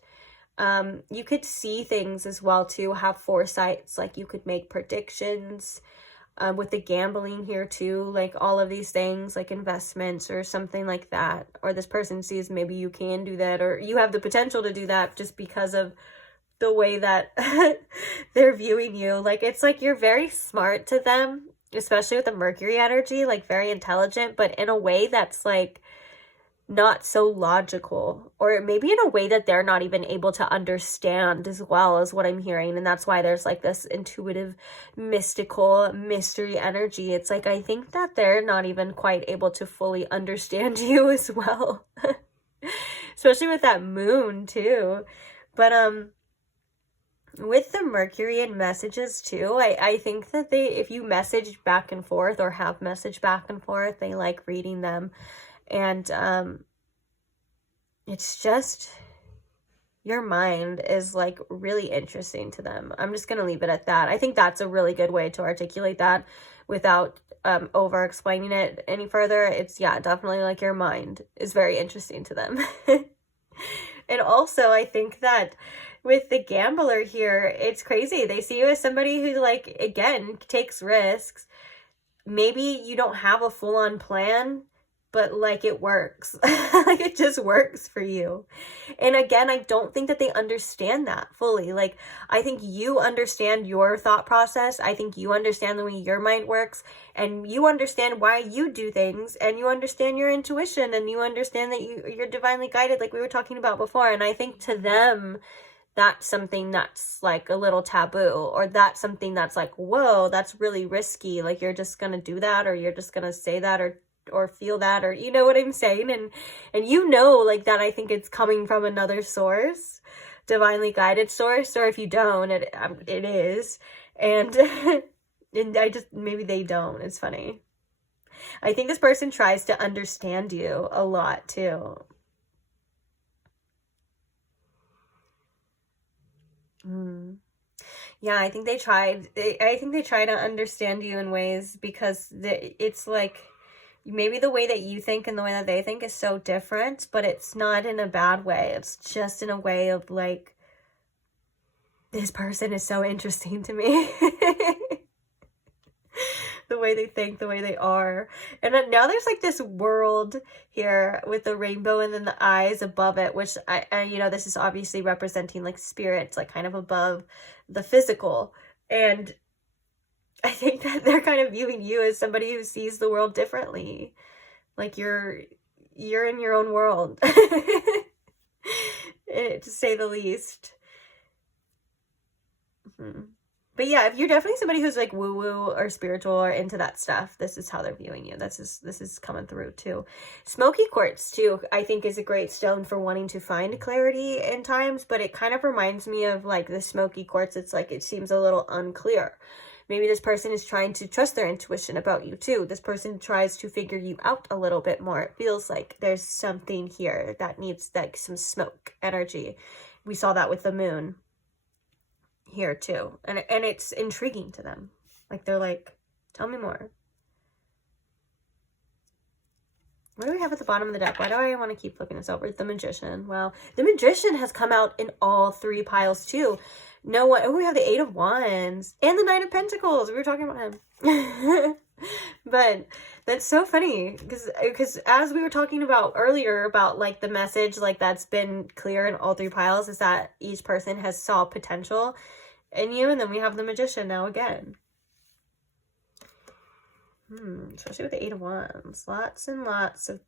You could see things as well too, have foresights, like you could make predictions. With the gambling here too, like all of these things like investments or something like that, or this person sees maybe you can do that, or you have the potential to do that just because of the way that they're viewing you. Like, it's like you're very smart to them, especially with the Mercury energy, like very intelligent, but in a way that's like not so logical, or maybe in a way that they're not even able to understand as well, as what I'm hearing. And that's why there's like this intuitive, mystical, mystery energy. It's like, I think that they're not even quite able to fully understand you as well. Especially with that moon too. But with the Mercury and messages too, I think that if you message back and forth or have message back and forth, they like reading them. And it's just, your mind is like really interesting to them. I'm just going to leave it at that. I think that's a really good way to articulate that without over explaining it any further. It's, yeah, definitely like your mind is very interesting to them. And also, I think that with the Gambler here, it's crazy. They see you as somebody who, like, again, takes risks. Maybe you don't have a full-on plan, but like it works. Like, it just works for you. And again, I don't think that they understand that fully. Like, I think you understand your thought process. I think you understand the way your mind works, and you understand why you do things, and you understand your intuition, and you understand that you're divinely guided, like we were talking about before. And I think to them, that's something that's like a little taboo, or that's something that's like, whoa, that's really risky. Like, you're just gonna do that, or you're just gonna say that, or feel that, or you know what I'm saying. And you know, like, that I think it's coming from another source. divinely guided source, or if you don't, it is. And, and maybe they don't. It's funny. I think this person tries to understand you a lot too. Yeah, I think they tried. I think they try to understand you in ways because it's like maybe the way that you think and the way that they think is so different, but it's not in a bad way. It's just in a way of like, this person is so interesting to me. The way they think, the way they are. And now there's like this world here with the rainbow and then the eyes above it, which you know, this is obviously representing like spirits, like kind of above the physical. And I think that they're kind of viewing you as somebody who sees the world differently. Like you're in your own world, to say the least. But yeah, if you're definitely somebody who's like woo-woo or spiritual or into that stuff, this is how they're viewing you. This is coming through too. Smoky quartz too, I think, is a great stone for wanting to find clarity in times, but it kind of reminds me of like the smoky quartz. It's like, it seems a little unclear. Maybe this person is trying to trust their intuition about you too. This person tries to figure you out a little bit more. It feels like there's something here that needs like some smoke energy. We saw that with the moon here too, and it's intriguing to them. Like they're like, tell me more. What do we have at the bottom of the deck? Why do I want to keep flipping this over? The Magician. Well, the Magician has come out in all three piles too. No one. Oh, we have the Eight of Wands and the Knight of Pentacles. We were talking about him. But that's so funny because as we were talking about earlier about like the message, like that's been clear in all three piles, is that each person has saw potential in you, and then we have the Magician now again. Especially with the Eight of Wands. Lots and lots of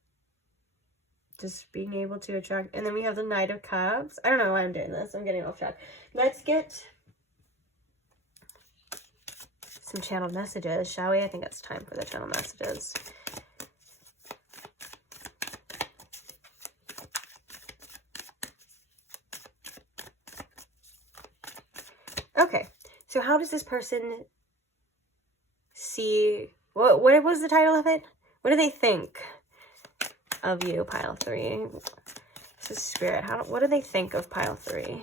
just being able to attract. And then we have the Knight of Cups. I don't know why I'm doing this. I'm getting off track. Let's get some channeled messages, shall we? I think it's time for the channel messages. Okay, so how does this person see, what was the title of it? What do they think of you, pile 3? This is Spirit. What do they think of pile 3?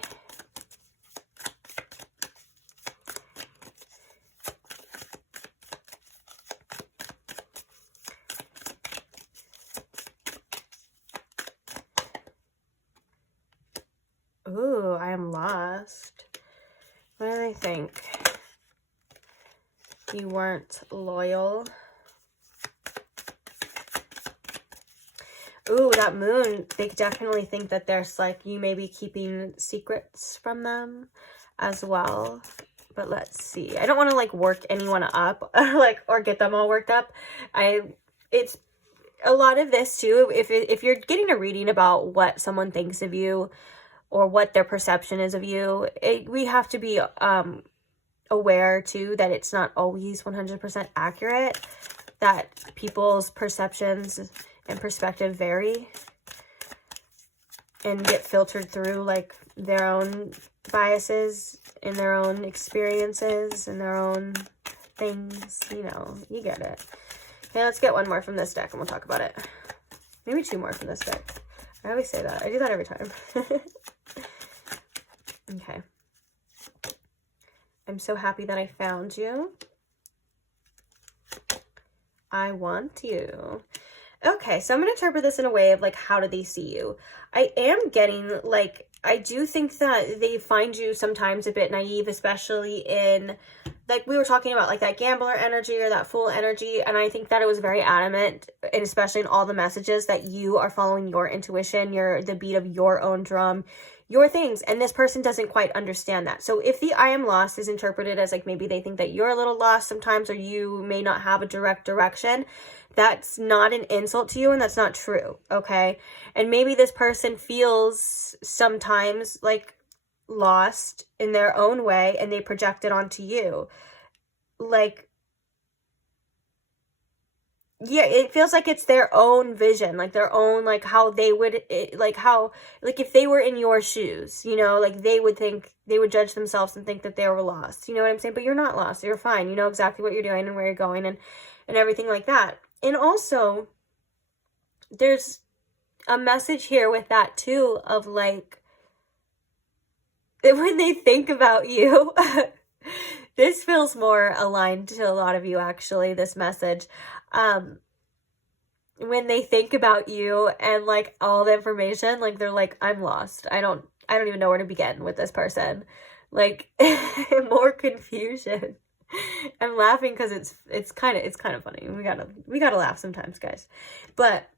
Ooh, I am lost. What do they think? You weren't loyal. Ooh, that moon. They definitely think that there's like, you may be keeping secrets from them as well. But let's see. I don't want to like work anyone up or get them all worked up. It's a lot of this too. If you're getting a reading about what someone thinks of you, or what their perception is of you, we have to be aware too that it's not always 100% accurate, that people's perceptions and perspective vary and get filtered through like their own biases and their own experiences and their own things, you know, you get it. Okay, let's get one more from this deck and we'll talk about it. Maybe 2 more from this deck. I always say that. I do that every time. Okay. I'm so happy that I found you. I want you. Okay, so I'm going to interpret this in a way of like, how do they see you? I am getting like, I do think that they find you sometimes a bit naive, especially in, like we were talking about, like that gambler energy or that fool energy. And I think that it was very adamant, and especially in all the messages, that you are following your intuition, the beat of your own drum, your things. And this person doesn't quite understand that. So if the I am lost is interpreted as like, maybe they think that you're a little lost sometimes, or you may not have a direct direction, that's not an insult to you, and that's not true, okay? And maybe this person feels sometimes like lost in their own way, and they project it onto you. Like, yeah, it feels like it's their own vision, like their own, like how they would, like how, like if they were in your shoes, you know, like they would judge themselves and think that they were lost, you know what I'm saying? But you're not lost, you're fine, you know exactly what you're doing and where you're going and everything like that. And also, there's a message here with that too, of like, that when they think about you, this feels more aligned to a lot of you actually, this message. When they think about you and like all the information, like they're like, I'm lost. I don't even know where to begin with this person. Like more confusion. I'm laughing because it's kind of funny. We gotta laugh sometimes, guys. But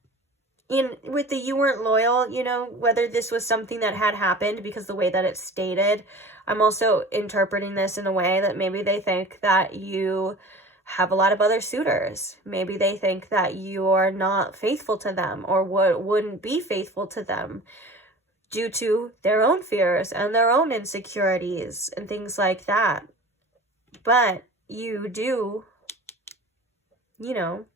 with the you weren't loyal, you know, whether this was something that had happened, because the way that it's stated, I'm also interpreting this in a way that maybe they think that you have a lot of other suitors. Maybe they think that you are not faithful to them, or wouldn't be faithful to them due to their own fears and their own insecurities and things like that. But you do, you know,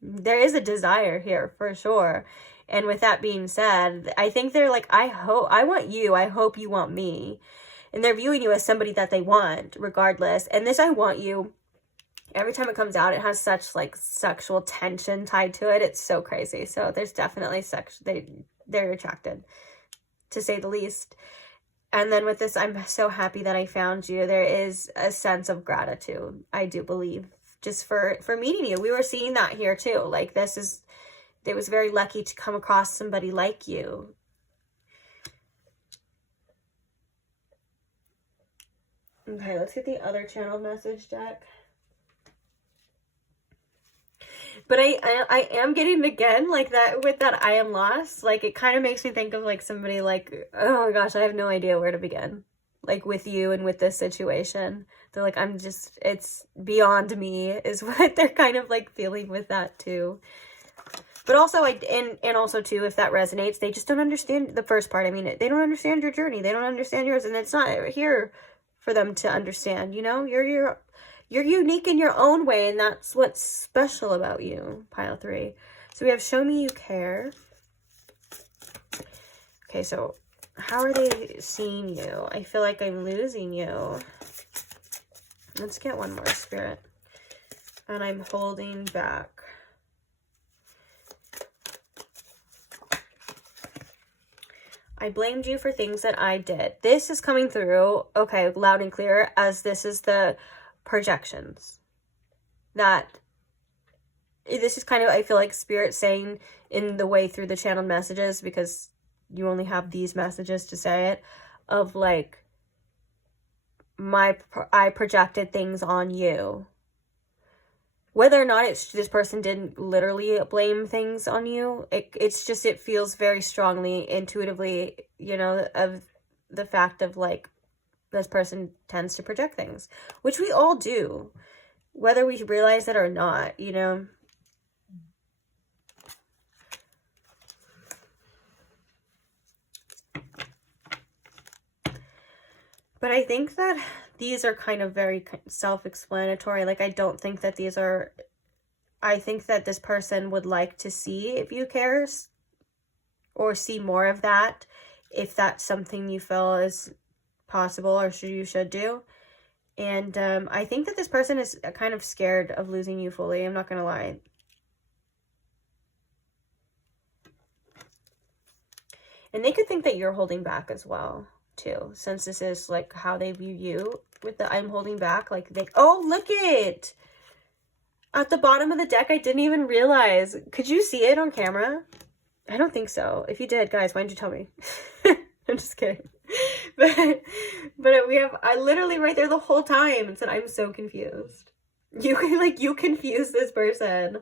there is a desire here for sure. And with that being said, I think they're like, I want you, I hope you want me. And they're viewing you as somebody that they want regardless. And this I want you, every time it comes out, it has such like sexual tension tied to it. It's so crazy. So there's definitely they're attracted, to say the least. And then with this, I'm so happy that I found you. There is a sense of gratitude, I do believe, just for meeting you. We were seeing that here too. Like it was very lucky to come across somebody like you. Okay, let's get the other channel message deck. But I am getting again, like that, with that I am lost. Like it kind of makes me think of like somebody like, oh my gosh, I have no idea where to begin. Like with you and with this situation. They're like, it's beyond me, is what they're kind of like feeling with that too. But also, and also too, if that resonates, they just don't understand the first part. I mean, they don't understand your journey. They don't understand yours, and it's not here for them to understand, you know? You're unique in your own way, and that's what's special about you, pile 3. So we have show me you care. Okay, so how are they seeing you? I feel like I'm losing you. Let's get one more, Spirit. And I'm holding back. I blamed you for things that I did. This is coming through, okay, loud and clear, as this is the projections. That this is kind of, I feel like Spirit saying in the way through the channeled messages, because you only have these messages to say it, of like, I projected things on you. Whether or not this person didn't literally blame things on you, it's just, it feels very strongly, intuitively, you know, of the fact of like, this person tends to project things, which we all do, whether we realize it or not, you know. But I think that these are kind of very self-explanatory. Like, I don't think that these are, I think that this person would like to see if you care, or see more of that, if that's something you feel is possible or you should do. And I think that this person is kind of scared of losing you fully. I'm not gonna lie. And they could think that you're holding back as well too, since this is like how they view you with the I'm holding back. Like they, oh, look it at the bottom of the deck. I didn't even realize. Could you see it on camera? I don't think so. If you did, guys, why didn't you tell me? I'm just kidding. But we have, I literally right there the whole time and said, I'm so confused. You confuse this person,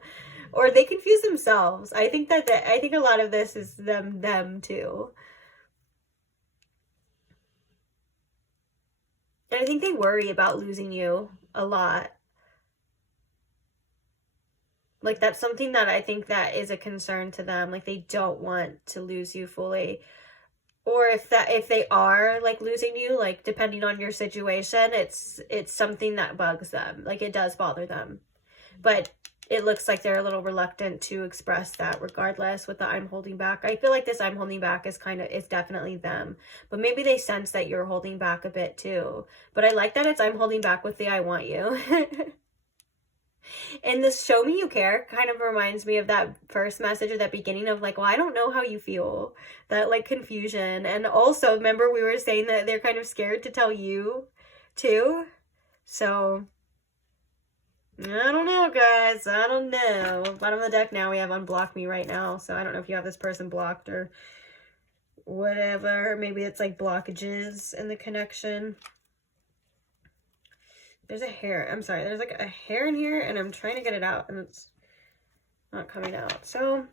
or they confuse themselves. I think that I think a lot of this is them too. And I think they worry about losing you a lot. Like, that's something that I think that is a concern to them. Like, they don't want to lose you fully. Or if they are, like, losing you, like, depending on your situation, it's something that bugs them. Like, it does bother them. But it looks like they're a little reluctant to express that regardless with the I'm holding back. I feel like this I'm holding back is definitely them. But maybe they sense that you're holding back a bit too. But I like that it's I'm holding back with the I want you. And this show me you care kind of reminds me of that first message or that beginning of like, well, I don't know how you feel. That like confusion. And also, remember we were saying that they're kind of scared to tell you too. So, I don't know, guys. I don't know. Bottom of the deck now, we have unblock me right now. So I don't know if you have this person blocked or whatever. Maybe it's like blockages in the connection. There's a hair. I'm sorry. There's like a hair in here and I'm trying to get it out and it's not coming out. So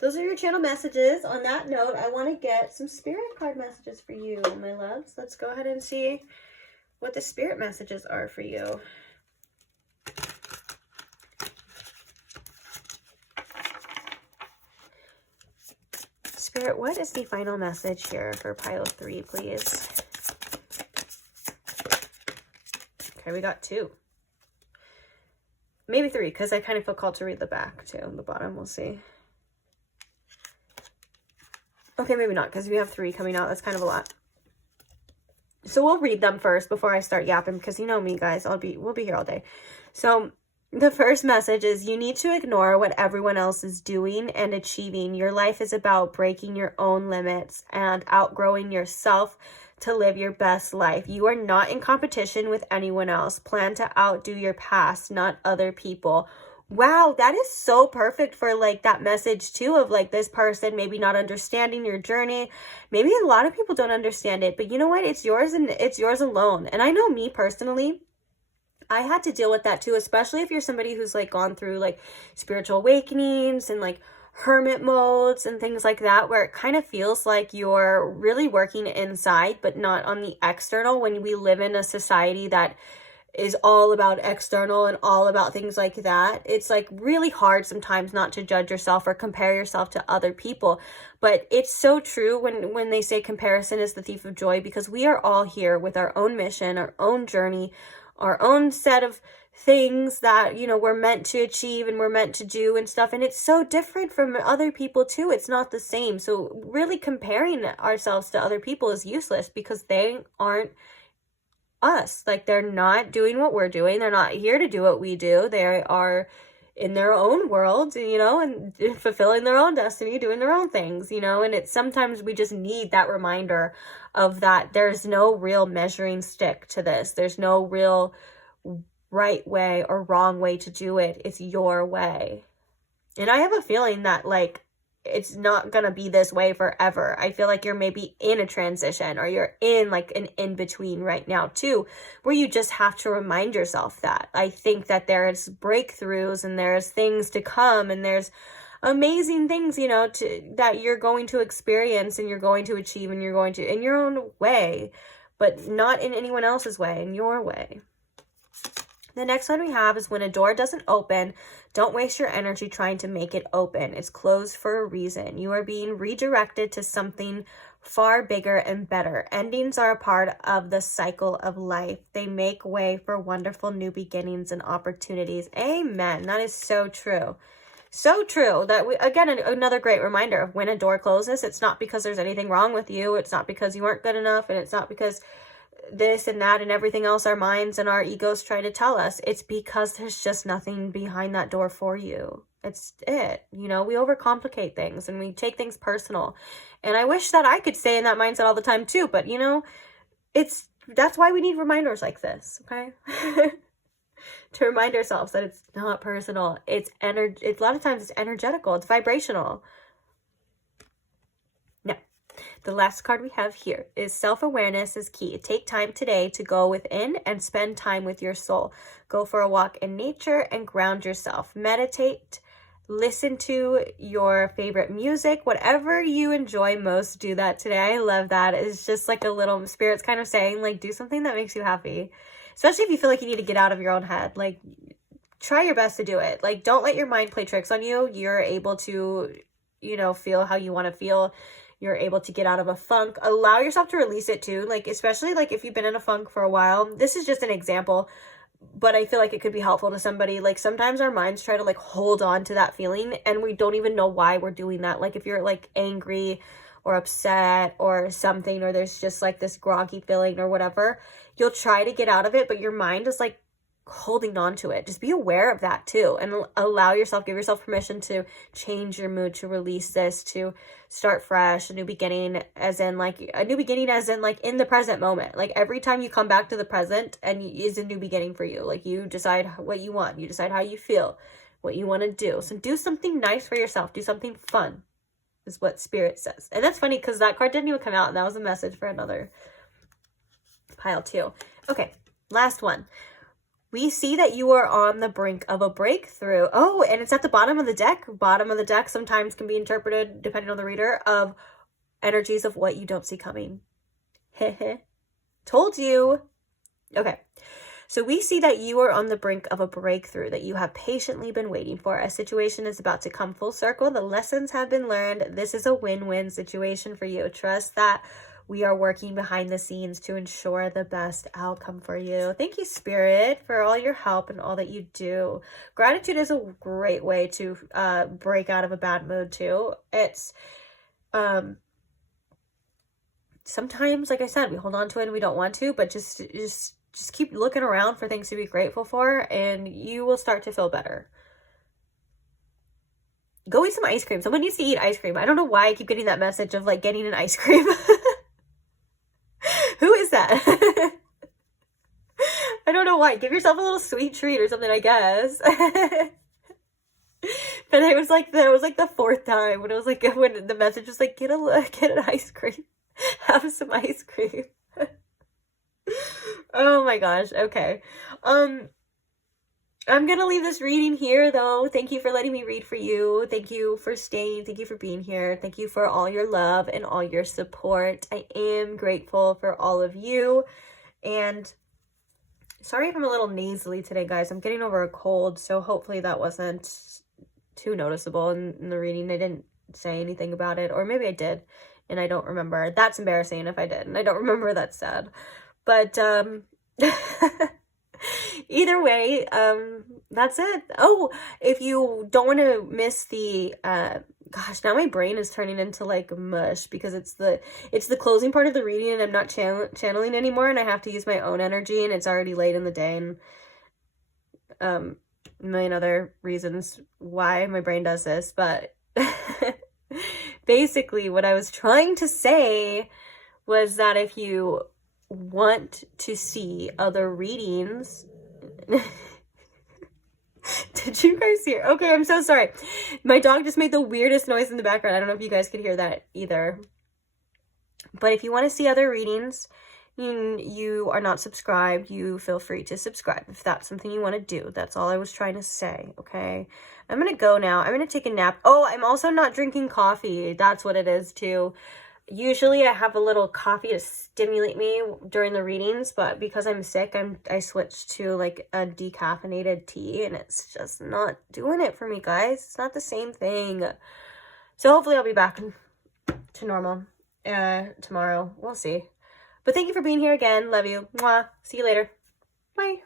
those are your channel messages. On that note, I want to get some spirit card messages for you, my loves. Let's go ahead and see what the spirit messages are for you. Spirit, what is the final message here for pile 3, please? Okay, we got 2. Maybe 3, because I kind of feel called to read the back too, the bottom. We'll see. Okay, maybe not, because we have 3 coming out. That's kind of a lot. So we'll read them first before I start yapping, because you know me, guys. We'll be here all day. So the first message is you need to ignore what everyone else is doing and achieving. Your life is about breaking your own limits and outgrowing yourself to live your best life. You are not in competition with anyone else. Plan to outdo your past, not other people. Wow, that is so perfect for like that message too of like this person maybe not understanding your journey. Maybe a lot of people don't understand it, but you know what? It's yours and it's yours alone. And I know me personally, I had to deal with that too, especially if you're somebody who's like gone through like spiritual awakenings and like hermit modes and things like that, where it kind of feels like you're really working inside but not on the external. When we live in a society that is all about external and all about things like that, it's like really hard sometimes not to judge yourself or compare yourself to other people. But it's so true when they say comparison is the thief of joy, because we are all here with our own mission, our own journey, our own set of things that, you know, we're meant to achieve and we're meant to do and stuff. And it's so different from other people too. It's not the same. So really comparing ourselves to other people is useless, because they aren't us. Like, they're not doing what we're doing. They're not here to do what we do. They are in their own world, you know, and fulfilling their own destiny, doing their own things, you know. And it's sometimes we just need that reminder of that there's no real measuring stick to this. There's no real right way or wrong way to do it. It's your way. And I have a feeling that like it's not gonna be this way forever. I feel like you're maybe in a transition, or you're in like an in-between right now too, where you just have to remind yourself that. I think that there's breakthroughs and there's things to come and there's amazing things, you know, that you're going to experience and you're going to achieve, and you're going to in your own way, but not in anyone else's way, in your way. The next one we have is when a door doesn't open, don't waste your energy trying to make it open. It's closed for a reason. You are being redirected to something far bigger and better. Endings are a part of the cycle of life. They make way for wonderful new beginnings and opportunities. Amen. That is so true. So true. That again, another great reminder of when a door closes, it's not because there's anything wrong with you. It's not because you weren't good enough, and it's not because this and that and everything else our minds and our egos try to tell us. It's because there's just nothing behind that door for you. It's it. You know, we overcomplicate things and we take things personal. And I wish that I could stay in that mindset all the time too. But you know, that's why we need reminders like this, okay? To remind ourselves that it's not personal. It's a lot of times it's energetical. It's vibrational. The last card we have here is self-awareness is key. Take time today to go within and spend time with your soul. Go for a walk in nature and ground yourself. Meditate. Listen to your favorite music. Whatever you enjoy most, do that today. I love that. It's just like a little spirit's kind of saying, like, do something that makes you happy. Especially if you feel like you need to get out of your own head. Like, try your best to do it. Like, don't let your mind play tricks on you. You're able to, you know, feel how you want to feel. You're able to get out of a funk. Allow yourself to release it too. Like, especially like if you've been in a funk for a while. This is just an example. but I feel like it could be helpful to somebody. Like sometimes our minds try to like hold on to that feeling and we don't even know why we're doing that. Like if you're like angry or upset or something, or there's just like this groggy feeling or whatever, you'll try to get out of it, but your mind is like holding on to it. Just be aware of that too, and allow yourself, give yourself permission to change your mood, to release this, to start fresh, a new beginning, as in like in the present moment. Like every time you come back to the present and is a new beginning for you. Like you decide what you want, you decide how you feel, what you want to do. So do something nice for yourself, do something fun, is what Spirit says. And that's funny because that card didn't even come out, and that was a message for another pile too. Okay, last one. We see that you are on the brink of a breakthrough. Oh, and it's at the bottom of the deck. Bottom of the deck sometimes can be interpreted, depending on the reader, of energies of what you don't see coming. Told you. Okay. So we see that you are on the brink of a breakthrough that you have patiently been waiting for. A situation is about to come full circle. The lessons have been learned. This is a win-win situation for you. Trust that we are working behind the scenes to ensure the best outcome for you. Thank you, Spirit, for all your help and all that you do. Gratitude is a great way to break out of a bad mood too. It's sometimes, like I said, we hold on to it and we don't want to, but just keep looking around for things to be grateful for, and you will start to feel better. Go eat some ice cream. Someone needs to eat ice cream. I don't know why I keep getting that message of like getting an ice cream. Who is that? I don't know why. Give yourself a little sweet treat or something, I guess. But it was like the fourth time when it was like, when the message was like, get an ice cream. Have some ice cream. Oh my gosh. Okay. I'm gonna leave this reading here though. Thank you for letting me read for you. Thank you for staying. Thank you for being here. Thank you for all your love and all your support. I am grateful for all of you. And sorry if I'm a little nasally today, guys. I'm getting over a cold, so hopefully that wasn't too noticeable in the reading. I didn't say anything about it, or maybe I did and I don't remember. That's embarrassing if I did and I don't remember. That's sad. But either way, that's it. Oh, if you don't want to miss the gosh, now my brain is turning into like mush because it's the closing part of the reading and I'm not channeling anymore, and I have to use my own energy, and it's already late in the day, and a million other reasons why my brain does this. But basically what I was trying to say was that if you want to see other readings, did you guys hear? Okay, I'm so sorry. My dog just made the weirdest noise in the background. I don't know if you guys could hear that either. But if you want to see other readings, you are not subscribed, you feel free to subscribe if that's something you want to do. That's all I was trying to say, okay? I'm going to go now. I'm going to take a nap. Oh, I'm also not drinking coffee. That's what it is too. Usually I have a little coffee to stimulate me during the readings, but because I'm sick, I switched to like a decaffeinated tea, and it's just not doing it for me, guys. It's not the same thing. So hopefully I'll be back to normal tomorrow. We'll see. But thank you for being here again. Love you. Mwah. See you later. Bye.